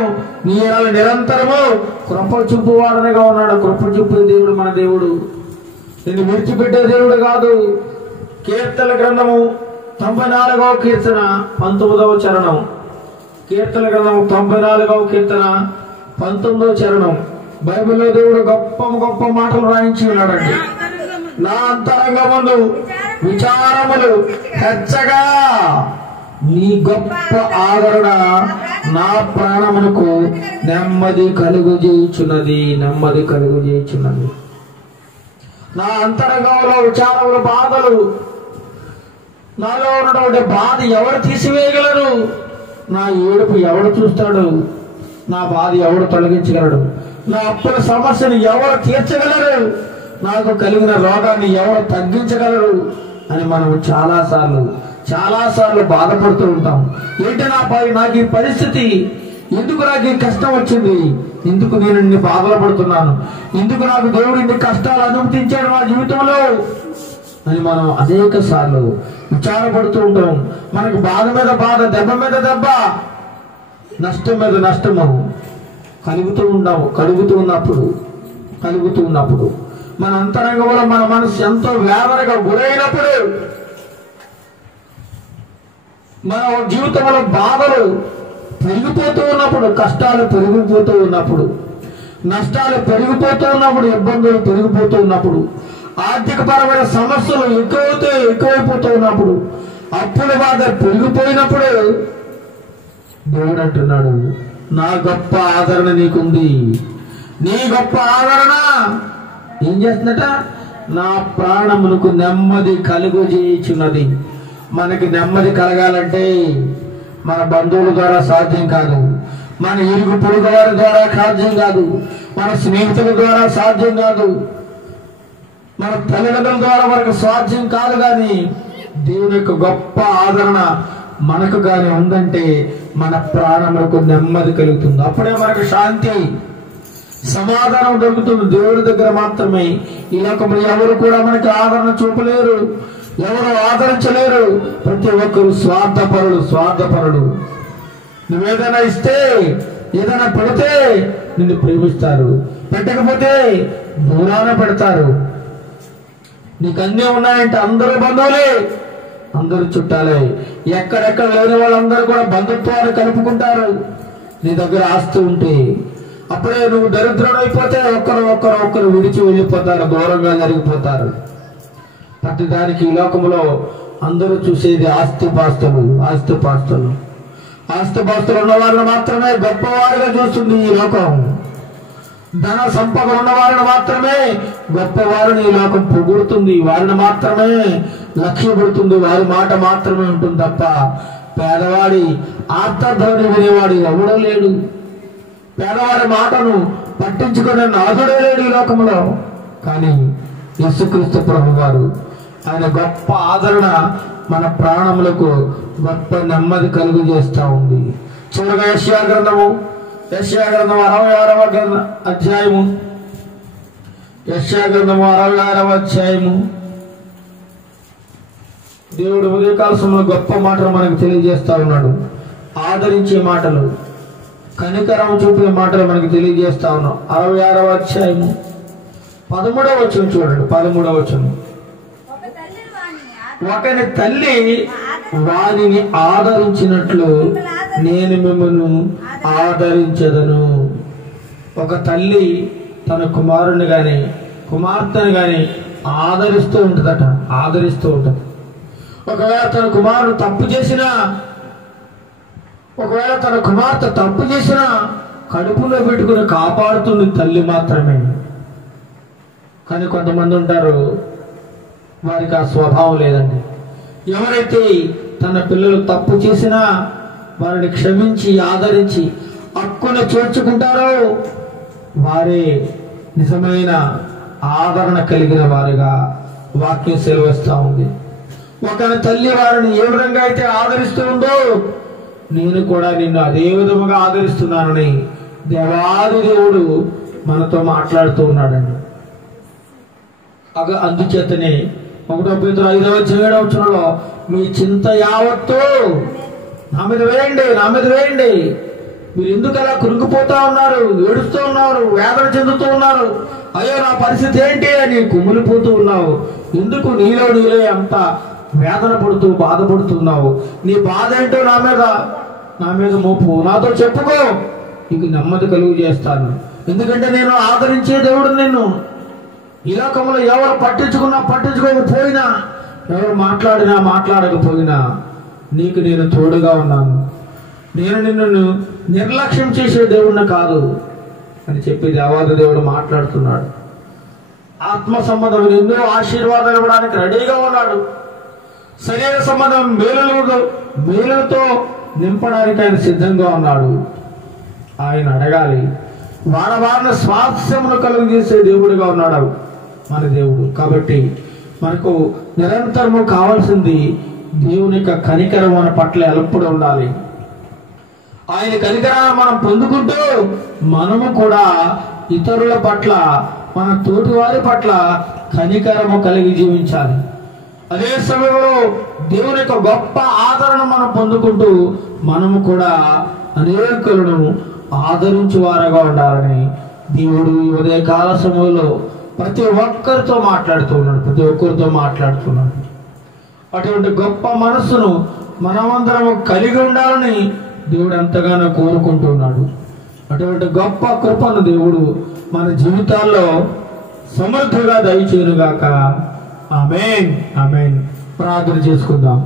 నీ నిరంతరము కృప చూపువాడనగా ఉన్నాడు. కృప చూపే దేవుడు మన దేవుడు, నిన్ను విడిచిపెట్టే దేవుడు కాదు. కీర్తన గ్రంథము 94వ కీర్తన 19వ చరణం. కీర్తన గ్రంథము 94వ కీర్తన 19వ చరణం. బైబిల్లో దేవుడు గొప్ప గొప్ప మాటలు రాయించి ఉన్నాడండి. నా అంతరంగముందు విచారములు హెచ్చగా నీ గొప్ప ఆదరణ నా ప్రాణమునకు నెమ్మది కలుగు చేయుచున్నది. నా అంతరంగంలో విచారముల బాధలు, నాలో ఉన్నటువంటి బాధ ఎవరు తీసివేయగలరు? నా ఏడుపు ఎవడు చూస్తాడు? నా బాధ ఎవడు తొలగించగలడు? నా అప్పుల సమస్యను ఎవరు తీర్చగలరు? నాకు కలిగిన రోగాన్ని ఎవరు తగ్గించగలరు అని మనం చాలాసార్లు బాధపడుతూ ఉంటాం. ఏంటి నాకు ఈ పరిస్థితి, ఎందుకు నాకు ఈ కష్టం వచ్చింది, ఎందుకు నేను ఇన్ని బాధలు పడుతున్నాను, ఎందుకు నాకు దేవుడు ఇన్ని కష్టాలు అనుమతించాడు నా జీవితంలో అని మనం అనేక సార్లు విచారపడుతూ ఉంటాం. మనకు బాధ మీద బాధ, దెబ్బ మీద దెబ్బ, నష్టం మీద నష్టము కలుగుతూ ఉన్నప్పుడు మన అంతరంగంలో మన మనసు ఎంతో వేదనగా గురైనప్పుడు, మన జీవితంలో బాధలు పెరిగిపోతూ ఉన్నప్పుడు, కష్టాలు పెరిగిపోతూ ఉన్నప్పుడు, నష్టాలు పెరిగిపోతూ ఉన్నప్పుడు, ఇబ్బందులు పెరిగిపోతూ ఉన్నప్పుడు, ఆర్థిక పరమైన సమస్యలు ఎక్కువైపోతూ ఉన్నప్పుడు, అప్పుల బాధ పెరిగిపోయినప్పుడు దేవుడు అంటున్నాడు, నా గొప్ప ఆదరణ నీకుంది. నీ గొప్ప ఆదరణ ఏం చేస్తుందట? నా ప్రాణమునకు నెమ్మది కలుగు చేయుచున్నది. మనకి నెమ్మది కలగాలంటే మన బంధువుల ద్వారా సాధ్యం కాదు, మన ఇరుగు పొరుగు వారి ద్వారా సాధ్యం కాదు, మన స్నేహితుల ద్వారా సాధ్యం కాదు, మన తల్లిదండ్రుల ద్వారా మనకు సాధ్యం కాదు. కానీ దేవుని యొక్క గొప్ప ఆదరణ మనకు కానీ ఉందంటే మన ప్రాణములకు నెమ్మది కలుగుతుంది. అప్పుడే మనకు శాంతి, సమాధానం దొరుకుతుంది. దేవుడి దగ్గర మాత్రమే. ఈ లోకంలో ఎవరు కూడా మనకి ఆదరణ చూపలేరు, ఎవరు ఆదరించలేరు. ప్రతి ఒక్కరు స్వార్థపరుడు. నువ్వేదైనా ఇస్తే, ఏదైనా పెడితే నిన్ను ప్రేమిస్తారు, పెట్టకపోతే దూరాన పెడతారు. నీకు అన్నీ ఉన్నాయంటే అందరూ బంధువులే, అందరూ చుట్టాలే. ఎక్కడెక్కడ లేని వాళ్ళందరూ కూడా బంధుత్వాన్ని కలుపుకుంటారు. నీ దగ్గర ఆస్తి ఉంటే అప్పుడే నువ్వు దరిద్రుడైపోతే ఒక్కరు విడిచి వెళ్ళిపోతారు, దూరంగా జరిగిపోతారు. ప్రతిదానికి ఈ లోకంలో అందరూ చూసేది ఆస్తిపాస్తులు. ఆస్తిపాస్తులు ఉన్న వాళ్ళని మాత్రమే గొప్పవారుగా చూస్తుంది ఈ లోకం. ధన సంపద ఉన్న వారిని మాత్రమే గొప్పవారిని ఈ లోకం పొగుడుతుంది, వారిని మాత్రమే లక్ష్యపెడుతుంది, వారి మాట మాత్రమే ఉంటుంది తప్ప పేదవాడి ఆర్తధ్వని వినేవాడు ఎవడో లేడు. పేదవాడి మాటను పట్టించుకునే నాథుడే లేడు ఈ లోకంలో. కానీ యేసుక్రీస్తు ప్రభు వారు, ఆయన గొప్ప ఆదరణ మన ప్రాణములకు గొప్ప నెమ్మది కలుగు చేస్తూ ఉంది. చివరిగా యెషయా గ్రంథము 66వ అధ్యాయము, యెషయా గ్రంథము 66వ అధ్యాయము. దేవుడు ఉదయకాల సమయంలో గొప్ప మాటలు మనకు తెలియజేస్తా ఉన్నాడు. ఆదరించే మాటలు, కనికరం చూపే మాటలు మనకు తెలియజేస్తా ఉన్నాం. 66వ అధ్యాయము 13వ వచనం చూడండి. 13వ వచనం, ఒకని తల్లి వానిని ఆదరించినట్లు నేను మిమ్మల్ని ఆదరించదను. ఒక తల్లి తన కుమారుని గాని కుమార్తెను గాని ఆదరిస్తూ ఉంటుంది. ఒకవేళ తన కుమారుడు తప్పు చేసినా, ఒకవేళ తన కుమార్తె తప్పు చేసినా కడుపులో పెట్టుకుని కాపాడుతుంది తల్లి మాత్రమే. కానీ కొంతమంది ఉంటారు, వారికి ఆ స్వభావం లేదండి. ఎవరైతే తన పిల్లలు తప్పు చేసినా వారిని క్షమించి ఆదరించి హక్కున చేర్చుకుంటారో వారే నిజమైన ఆదరణ కలిగిన వారుగా వాక్యం సెలవిస్తూ ఉంది. ఒక తల్లి వారిని ఏ విధంగా అయితే ఆదరిస్తూ ఉందో నేను కూడా నిన్ను అదే విధముగా ఆదరిస్తున్నానని దేవాది దేవుడు మనతో మాట్లాడుతూ ఉన్నాడండి. అందుచేతనే 1 పేతురు 5:7 మీ చింత యావత్తు నా మీద వేయండి. మీరు ఎందుకు అలా కృంగిపోతా ఉన్నారు, ఏడుస్తూ ఉన్నారు, వేదన చెందుతూ ఉన్నారు, అయ్యో నా పరిస్థితి ఏంటి అని కుమిలిపోతూ ఉన్నావు? ఎందుకు నీలో అంత వేదన పడుతూ బాధపడుతున్నావు? నీ బాధ ఏంటో నా మీద మోపు, నాతో చెప్పుకో, నీకు నెమ్మది కలుగు చేస్తాను. ఎందుకంటే నేను ఆదరించే దేవుడు. నిన్ను ఈ లోకంలో ఎవరు పట్టించుకోకపోయినా, ఎవరు మాట్లాడకపోయినా నీకు నేను తోడుగా ఉన్నాను. నేను నిన్ను నిర్లక్ష్యం చేసే దేవుడిని కాదు అని చెప్పి దేవాది దేవుడు మాట్లాడుతున్నాడు. ఆత్మ సంబంధం ఎన్నో ఆశీర్వాదాలు ఇవ్వడానికి రెడీగా ఉన్నాడు. శరీర సంబంధం మేలులతో నింపడానికి ఆయన సిద్ధంగా ఉన్నాడు. ఆయన అడగాలి. వారవారిన స్వాస్థ్యమును కలుగు చేసే దేవుడిగా ఉన్నాడు మన దేవుడు. కాబట్టి మనకు నిరంతరము కావాల్సింది దేవుని యొక్క కనికరం మన పట్ల ఎల్లప్పుడూ ఉండాలి. ఆయన కనికరాన్ని మనం పొందుకుంటూ మనము కూడా ఇతరుల పట్ల, మన తోటి వారి పట్ల కనికరము కలిగి జీవించాలి. అదే సమయంలో దేవుని యొక్క గొప్ప ఆదరణ మనం పొందుకుంటూ మనము కూడా అనేకులను ఆదరించు వారుగా ఉండాలని దేవుడు ఈ ఉదయకాల సమయంలో ప్రతి ఒక్కరితో మాట్లాడుతున్నాడు. అటువంటి గొప్ప మనస్సును మనమందరం కలిగి ఉండాలని దేవుడు ఎంతగానో కోరుకుంటున్నాడు. అటువంటి గొప్ప కృపను దేవుడు మన జీవితాల్లో సమృద్ధిగా దయచేయునుగాక. ఆమేన్, ఆమేన్. ప్రార్థన చేసుకుందాం.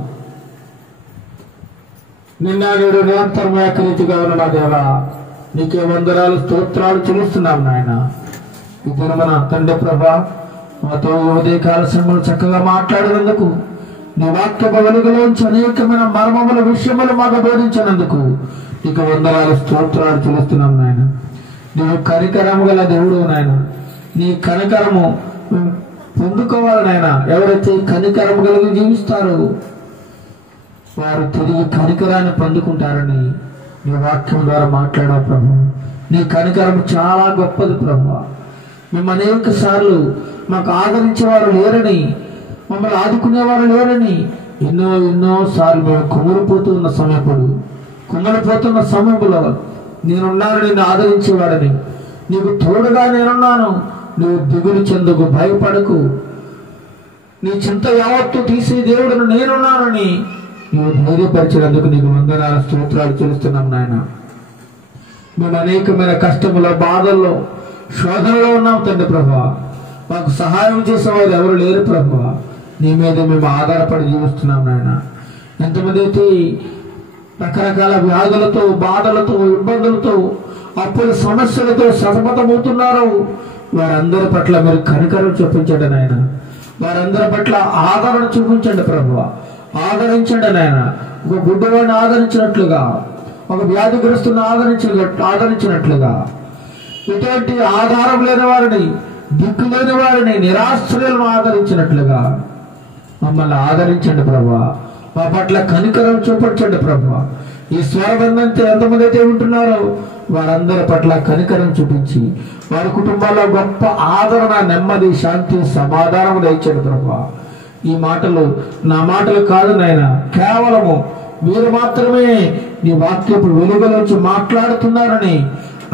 నిన్న నేడు నిరంతరం ఏకరీతిగా ఉన్న మా దేవా, నీకే వందనాలు స్తోత్రాలు చెల్లిస్తున్నాం నాయన. ఇప్పుడు మన తండ్రి ప్రభా, మాతో ఉదయకాల సమయంలో చక్కగా మాట్లాడినందుకు, నీ వాక్య వెలుగులోంచి అనేకమైన మర్మముల విషయములు మాకు బోధించినందుకు నీకు వందనాలు స్తోత్రాలు చెల్లిస్తున్నాం నాయన. నీవు కనికరము గల దేవుడు నాయన. నీ కనికరము పొందుకోవాలి నాయన. ఎవరైతే కనికరము కలిగి జీవిస్తారో వారు తిరిగి కనికరాన్ని పొందుకుంటారని నీ వాక్యం ద్వారా మాట్లాడా ప్రభు. నీ కనికరం చాలా గొప్పది ప్రభు. మేము అనేక సార్లు మాకు ఆదరించేవారు లేరని, మమ్మల్ని ఆదుకునేవారు లేరని ఎన్నో సార్లు మేము కుమిలిపోతున్న సమయంలో నేనున్నాను, నిన్ను ఆదరించేవాడని, నీకు తోడుగా నేనున్నాను, నువ్వు దిగులు చెందుకు, భయపడకు, నీ చింత యావత్తు తీసే దేవుడును నేనున్నానని నువ్వు ధైర్యపరిచినందుకు నీకు వందనాలు స్తోత్రాలు చెల్లిస్తున్నాం నాయన. మేము అనేకమైన కష్టములో, బాధల్లో, శోధనలో ఉన్నాం తండ్రి ప్రభువా. మాకు సహాయం చేసేవారు ఎవరు లేరు ప్రభువా. నీ మీద మేము ఆధారపడి జీవిస్తున్నాం నాయన. ఎంతమంది అయితే రకరకాల వ్యాధులతో, బాధలతో, ఇబ్బందులతో, అప్పుల సమస్యలతో సతమతమవుతున్నారో వారందరి పట్ల మీరు కనికరం చూపించండి నాయన. వారందరి పట్ల ఆదరణ చూపించండి ప్రభువా. ఆదరించండి నాయన. ఒక గుడ్డవాడిని ఆదరించినట్లుగా, ఒక వ్యాధిగ్రస్తుని ఆదరించినట్లుగా, ఎటువంటి ఆధారం లేని వారిని, దిక్కు లేని వారిని, నిరాశ్రయులను ఆదరించినట్లుగా మమ్మల్ని ఆదరించండి ప్రభువా. మా పట్ల కనికరం చూపించండి ప్రభువా. ఈ స్వరబంధంతో ఎంతమంది అయితే ఉంటున్నారో వారందరి పట్ల కనికరం చూపించి వారి కుటుంబాల్లో గొప్ప ఆదరణ, నెమ్మది, శాంతి, సమాధానం దయచండి ప్రభువా. ఈ మాటలు నా మాటలు కాదు నాయన, కేవలము మీరు మాత్రమే నీ వాక్యపు వెలుగులోంచి మాట్లాడుతున్నారని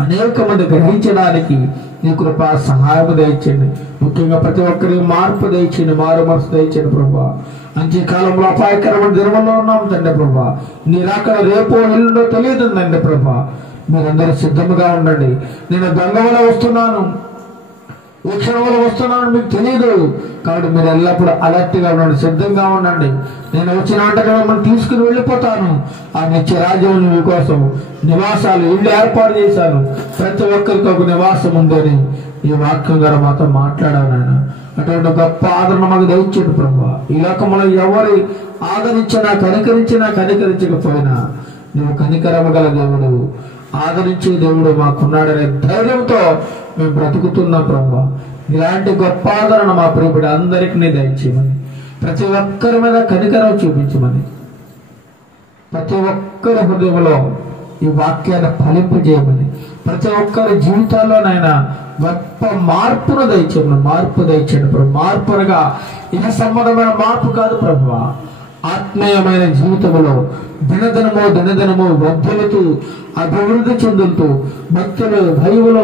అనేక మంది గ్రహించడానికి నీ కృప సహాయం దయచండి. ముఖ్యంగా ప్రతి ఒక్కరికి మార్పు దయచండి, మారు మనసు దయచండి ప్రభువా. అంత్యకాలంలో అపాయకరమైన దినములో ఉన్నాం తండ్రి ప్రభువా. నీ రాకడ రేపో ఎల్లుండో తెలియదు తండ్రి ప్రభువా. మీరందరూ సిద్ధముగా ఉండండి. నేను దొంగవల వస్తున్నాను, ఏ క్షణంలో వస్తున్నాను మీకు తెలియదు. కాబట్టి మీరు ఎల్లప్పుడూ అలర్ట్గా ఉండండి, సిద్ధంగా ఉండండి. నేను వచ్చిన వెంటనే మిమ్మల్ని తీసుకుని వెళ్ళిపోతాను. ఆ నిత్య రాజ్యం మీకోసం నివాసాలు, ఇల్లు ఏర్పాటు చేశాను. ప్రతి ఒక్కరికి ఒక నివాసం ఉందని ఈ వాక్యం ద్వారా మాతో మాట్లాడాను ఆయన. అటువంటి గొప్ప ఆదరణ మాకు దయచేది ప్రభు. ఈ లోకంలో ఎవరి ఆదరించినా, కనికరించకపోయినా నువ్వు కనికరమ గల దేవుడు, ఆదరించే దేవుడు మాకున్నాడనే ధైర్యంతో మేము బ్రతుకుతున్నాం ప్రభు. ఇలాంటి గొప్ప ఆదరణ మా ప్రియబిడ్డ అందరికీ దయచేయమని, ప్రతి ఒక్కరి మీద కనికరం చూపించమని, ప్రతి ఒక్కరి హృదయంలో ఈ వాక్యాన్ని ఫలింపు చేయమని, ప్రతి ఒక్కరి జీవితాల్లోనైనా గొప్ప మార్పు దయచేయండి ప్రభు. మార్పునగా ఇహ సంబంధమైన మార్పు కాదు ప్రభు, ఆత్మీయమైన జీవితంలో దినదినము వర్ధలుతూ, అభివృద్ధి చెందుతూ, భక్తులు, భయములో,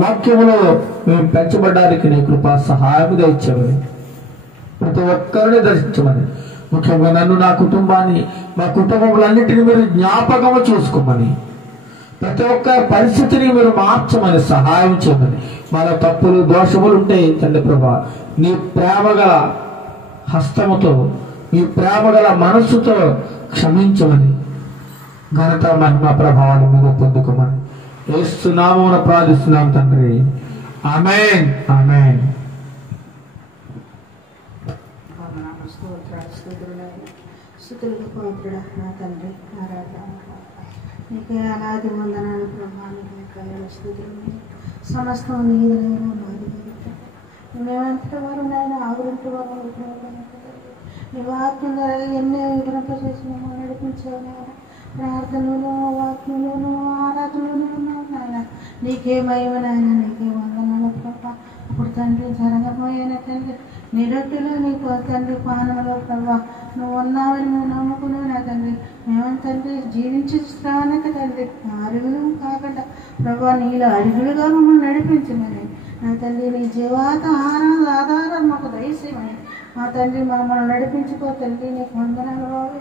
వాక్యములో మేము పెంచబడ్డానికి నీ కృప సహాయం దయచేయమని, ప్రతి ఒక్కరిని దర్శించమని, ముఖ్యంగా నన్ను, నా కుటుంబాన్ని, మా కుటుంబములన్నిటిని మీరు జ్ఞాపకము చేసుకోమని, ప్రతి ఒక్క పరిస్థితిని మీరు మార్చమని, సహాయం చేయమని. మన తప్పులు, దోషములు ఉంటాయి తండ్రి ప్రభా. నీ ప్రేమగల హస్తముతో, నీ ప్రేమగల మనస్సుతో క్షమించమని, ఘనత, మహిమ, ప్రభావాలు మీరు పొందుకోమని యేసు నామమున ప్రార్థిస్తున్నాం తండ్రి. ఆమేన్, ఆమేన్. నా తండ్రి, నీకే అనాది వందనాలు ప్రభావాలు, స్థుతులు సమస్తం నీదైనా మాది. మేమంతటి వారు నాయన ఆగుంటు వారు నీ వాక్యం ద్వారా ఎన్నో వివరింప చేసి మమ్మల్ని నడిపించావు నాయన. ప్రార్థనలో, వాక్యంలోనూ, ఆరాధనలోనూ ఉన్నావు నాయన. నీకే మహిమ నాయన, నీకే వందనాలు ప్రభా. ఇప్పుడు తండ్రి జరగబోయేన తండ్రి నీ రొట్టెలు, నీకు తండ్రి పానంలో ప్రభా నువ్వు ఉన్నావని నువ్వు నమ్ముకున్నావు నా తండ్రి. మేము తండ్రి జీవించుతానికి తండ్రి అరుగులు కాకుండా ప్రభా నీలో అరుగులుగా మమ్మల్ని నడిపించమని నా తండ్రి. నీ జీవాత ఆధారం మాకు దయచేయమని మా తండ్రి మమ్మల్ని నడిపించుకో తండ్రి. నీకు వందనాలు బాబు.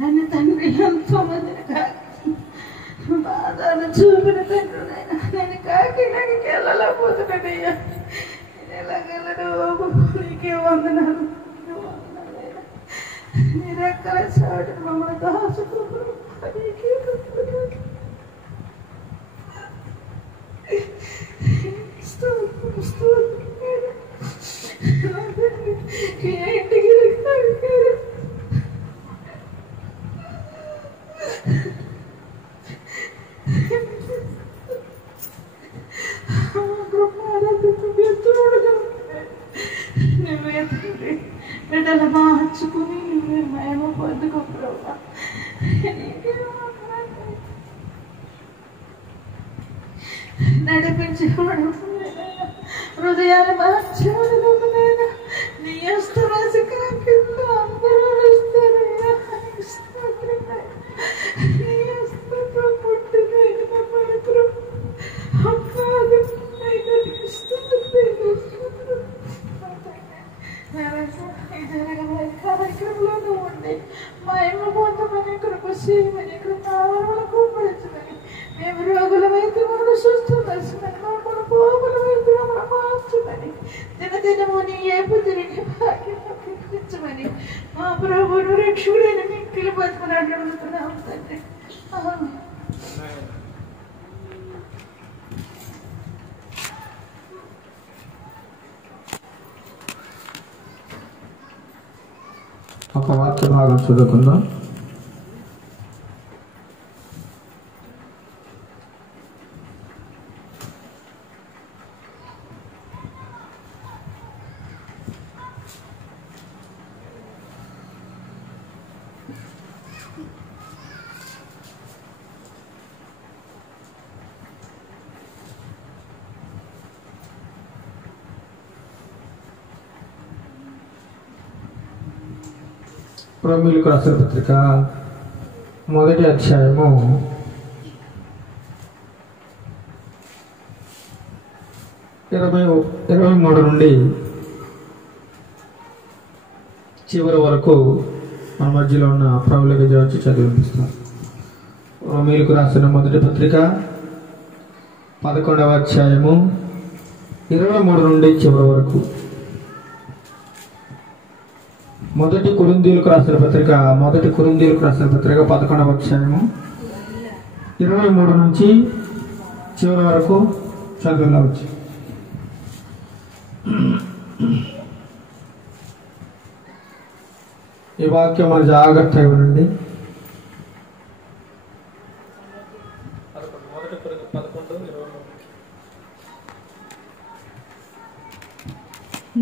నన్ను తండ్రి ఎంతో మందిని బాధలు చూపిన తండ్రి నేను కాకినాడకి వెళ్ళలేకపోతున్నానయ్యా. ఎలాగెళ్ళడు బాబు, నీకే వందనాలు. నీ రెక్కల చాటు మమ్మల్ని దాచుకో. బిడ్డలు మార్చుకుని నువ్వే మహిమ పొందుకో ప్రభా. నడిపించేవాడు, హృదయాలు మార్చేవాడు నీ అస్తరాశి కాకుండా అందరూ వస్తారయ్యా. నీ అస్తతో పుట్టిన పవిత్రం ఇది కార్యక్రమంలో ఉండి మహిమ పొందమని కృప చేయమని కృపావరణకు పరచమని మేము రోగులమైతే మమ్మల్ని స్వస్థపరచమని మమ్మల్ని పోగులమైతే మమ్మల్ని మార్చమని దినదినము నీ ఏపు తిరిగి భాగ్యం కల్పించమని మా ప్రభువును రక్షకుడైన మిక్కిలి బతుకుని అడుగుతున్నాం తండ్రి. ఒక వాక్య భాగం చదువుకుందాం. రోమీయులకు రాసిన పత్రిక 1వ అధ్యాయము 23 నుండి చివరి వరకు మన మధ్యలో ఉన్న ప్రభువులకు వచ్చి చదివిపిస్తాం. రోమీయులకు రాసిన మొదటి పత్రిక 11వ అధ్యాయము 23 నుండి చివరి వరకు. మొదటి కొరింథీయులకు రాసిన పత్రిక 11వ అధ్యాయము 23 నుంచి చివరి వరకు చదవవచ్చు. ఈ వాక్యం మన జాగ్రత్తగా వినండి.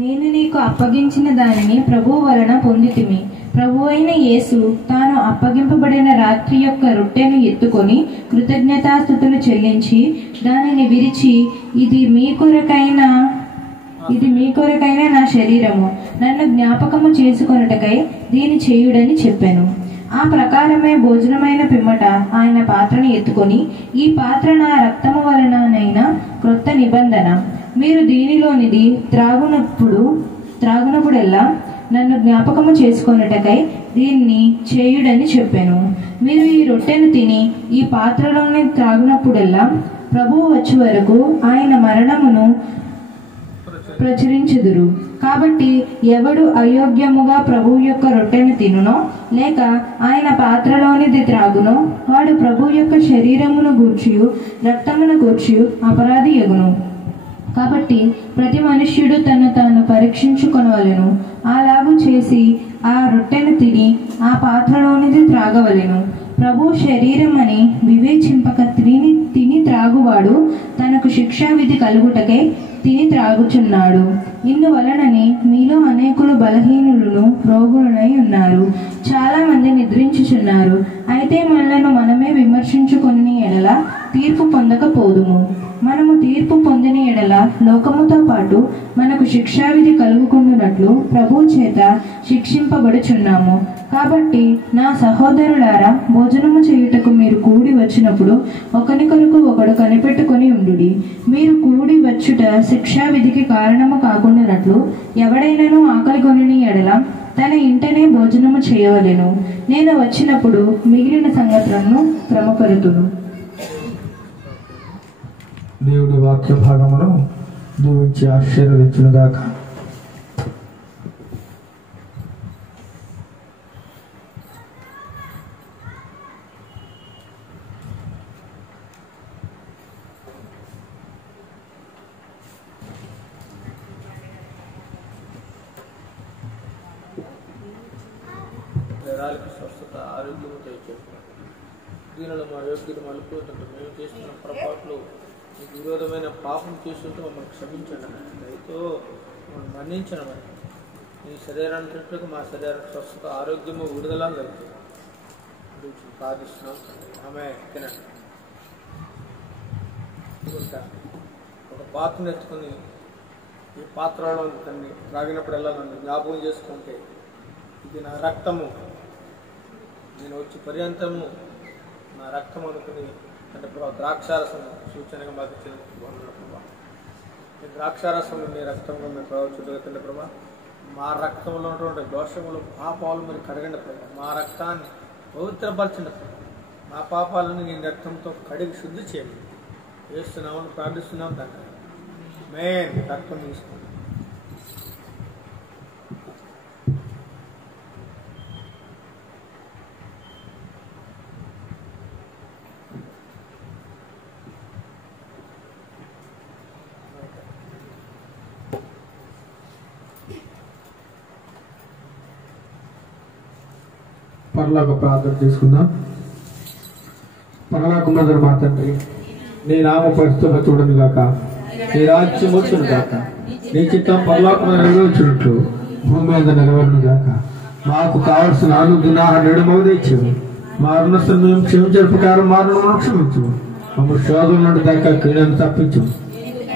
నేను నీకు అప్పగించిన దానిని ప్రభువు వలన పొందితిమి. ప్రభు అయిన యేసు తాను అప్పగింపబడిన రాత్రి యొక్క రొట్టెను ఎత్తుకొని కృతజ్ఞతాస్తుతులు చెల్లించి దానిని విరిచి, ఇది మీ కొరకైన నా శరీరము, నన్ను జ్ఞాపకము చేసుకొనుటకై దీని చేయుడని చెప్పెను. ఆ ప్రకారమే భోజనమైన పిమ్మట ఆయన పాత్రను ఎత్తుకొని, ఈ పాత్ర నా రక్తము వలననైన క్రొత్త నిబంధన, మీరు దీనిలోనిది త్రాగునప్పుడెల్లా నన్ను జ్ఞాపకము చేసుకొనుటకై దీన్ని చేయుడని చెప్పాను. మీరు ఈ రొట్టెను తిని ఈ పాత్రలోని త్రాగునప్పుడెల్లా ప్రభువు వచ్చే వరకు ఆయన మరణమును ప్రచురించుదురు. కాబట్టి ఎవడు అయోగ్యముగా ప్రభువు యొక్క రొట్టెను తినునో లేక ఆయన పాత్రలోనిది త్రాగునో వాడు ప్రభువు యొక్క శరీరమును గూర్చియు రక్తమును గూర్చియు అపరాధి యగును. కాబట్టి ప్రతి మనుష్యుడు తను తాను పరీక్షించుకొనవలెను. అలాగూ చేసి ఆ రొట్టెను తిని ఆ పాత్రలోనిది త్రాగవలెను. ప్రభు శరీరమని వివేచింపక తిని త్రాగువాడు తనకు శిక్షావిధి కలుగుటకై తిని త్రాగుచున్నాడు. ఇందువలనని మీలో అనేకులు బలహీనులను రోగులనై ఉన్నారు, చాలా మంది నిద్రించుచున్నారు. అయితే మనలను మనమే విమర్శించుకొని ఎడల తీర్పు పొందకపోదుము. మనము తీర్పు పొందిన ఎడల లోకముతో పాటు మనకు శిక్షావిధి కలుగుకున్నట్లు ప్రభు చేత శిక్షింపబడుచున్నాము. కాబట్టి నా సహోదరులారా, భోజనము చేయుటకు మీరు కూడి వచ్చినప్పుడు ఒకరికొరకు ఒకడు కనిపెట్టుకొని ఉండుడి. మీరు కూడి వచ్చుట శిక్షావిధికి కారణము కాకుండానట్లు ఎవడైనాను ఆకలి కొనిన ఎడల తన ఇంటనే భోజనము చేయవలెను. నేను వచ్చినప్పుడు మిగిలిన సంగతులను క్రమపరుతును. దేవుడి వాక్య భాగమును దీవించి ఆశీర్వదించునుగాక. జరాలకి స్వస్థత, ఆరోగ్యము దయచేస్తాం. దీనిలో మా యోగ్యులు మలుపుతుంటే మేము చేస్తున్న పొరపాట్లు, మీకు విరోధమైన పాపం చేస్తుంటే మమ్మల్ని క్షమించండి. దయతో మమ్మల్ని మన్నించడం. మీ శరీరాన్ని తింటుకు మా శరీరానికి స్వస్థత, ఆరోగ్యము, విడుదల కలుగుతుంది. ప్రార్థిస్తున్నాం. ఆమె తినండి. ఒక పాత్రను ఎత్తుకొని ఈ పాత్రలో దాన్ని త్రాగినప్పుడల్లా నన్ను జ్ఞాపకం చేసుకుంటే ఇది నా రక్తము, నేను వచ్చి పర్యంతము నా రక్తం అనుకుని అంటే ద్రాక్షారసం సూచనగా మాకు తెలుసుకున్నాను ప్రభా. ఈ ద్రాక్షారసం మీ రక్తంగా మేము ప్రవర్తించగలుగుతుంది ప్రభా. మా రక్తంలో ఉన్నటువంటి దోషములు పాపాలు మీరు కడగండి ప్రభు. మా రక్తాన్ని పవిత్రపరచండి ప్రభు. మా పాపాలను నీ రక్తంతో కడిగి శుద్ధి చేయండి. చేస్తున్నామని ప్రార్థిస్తున్నాం తండ్రి. మేన్ రక్తం తీసుకోండి. పరలోక ప్రార్థన చేసుకుందాం. పరలోక మందున మా తండ్రి, నీ నామ పరిశుద్ధ చూడను గాక, నీ రాజ్యం వచ్చును గాక, నీ చిత్తం పరలోకం నెరవేర్చినట్లు భూమి మీద నెరవేరును గాక. మాకు కావలసిన అనుదినాహార మౌదేచ్ఛము మా రుణస్థులను మేము క్షమించే ప్రకారం మా రుణములను క్షమించు. మమ్మల్ని శోధన నుండి దాకా కీడను తప్పించు.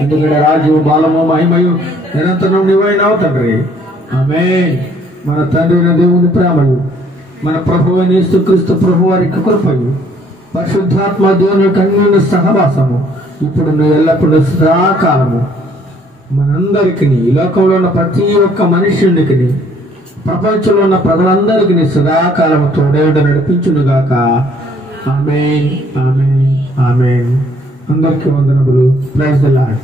ఎందుకంటే రాజ్యము బలము మహిమయు నిరంతరం నీవైనావు తండ్రి. ఆమేన్. మన తండ్రి అయిన దేవుని ప్రేమయు, మన ప్రభువైన యేసుక్రీస్తు ప్రభు వారికి కృపయు, పరిశుద్ధాత్మ దేవుని యొక్క అన్యోన్య సహవాసము ఇప్పుడు ఎల్లప్పుడూ సదాకాలము మనందరికి, ఈ లోకంలో ఉన్న ప్రతి ఒక్క మనుష్యునికి, ప్రపంచంలో ఉన్న ప్రజలందరికీ సదాకాలము తోడేడ నడిపించునుగాక. ఆమేన్, ఆమేన్, ఆమేన్. అందరికీ వందనములు. Praise the lord.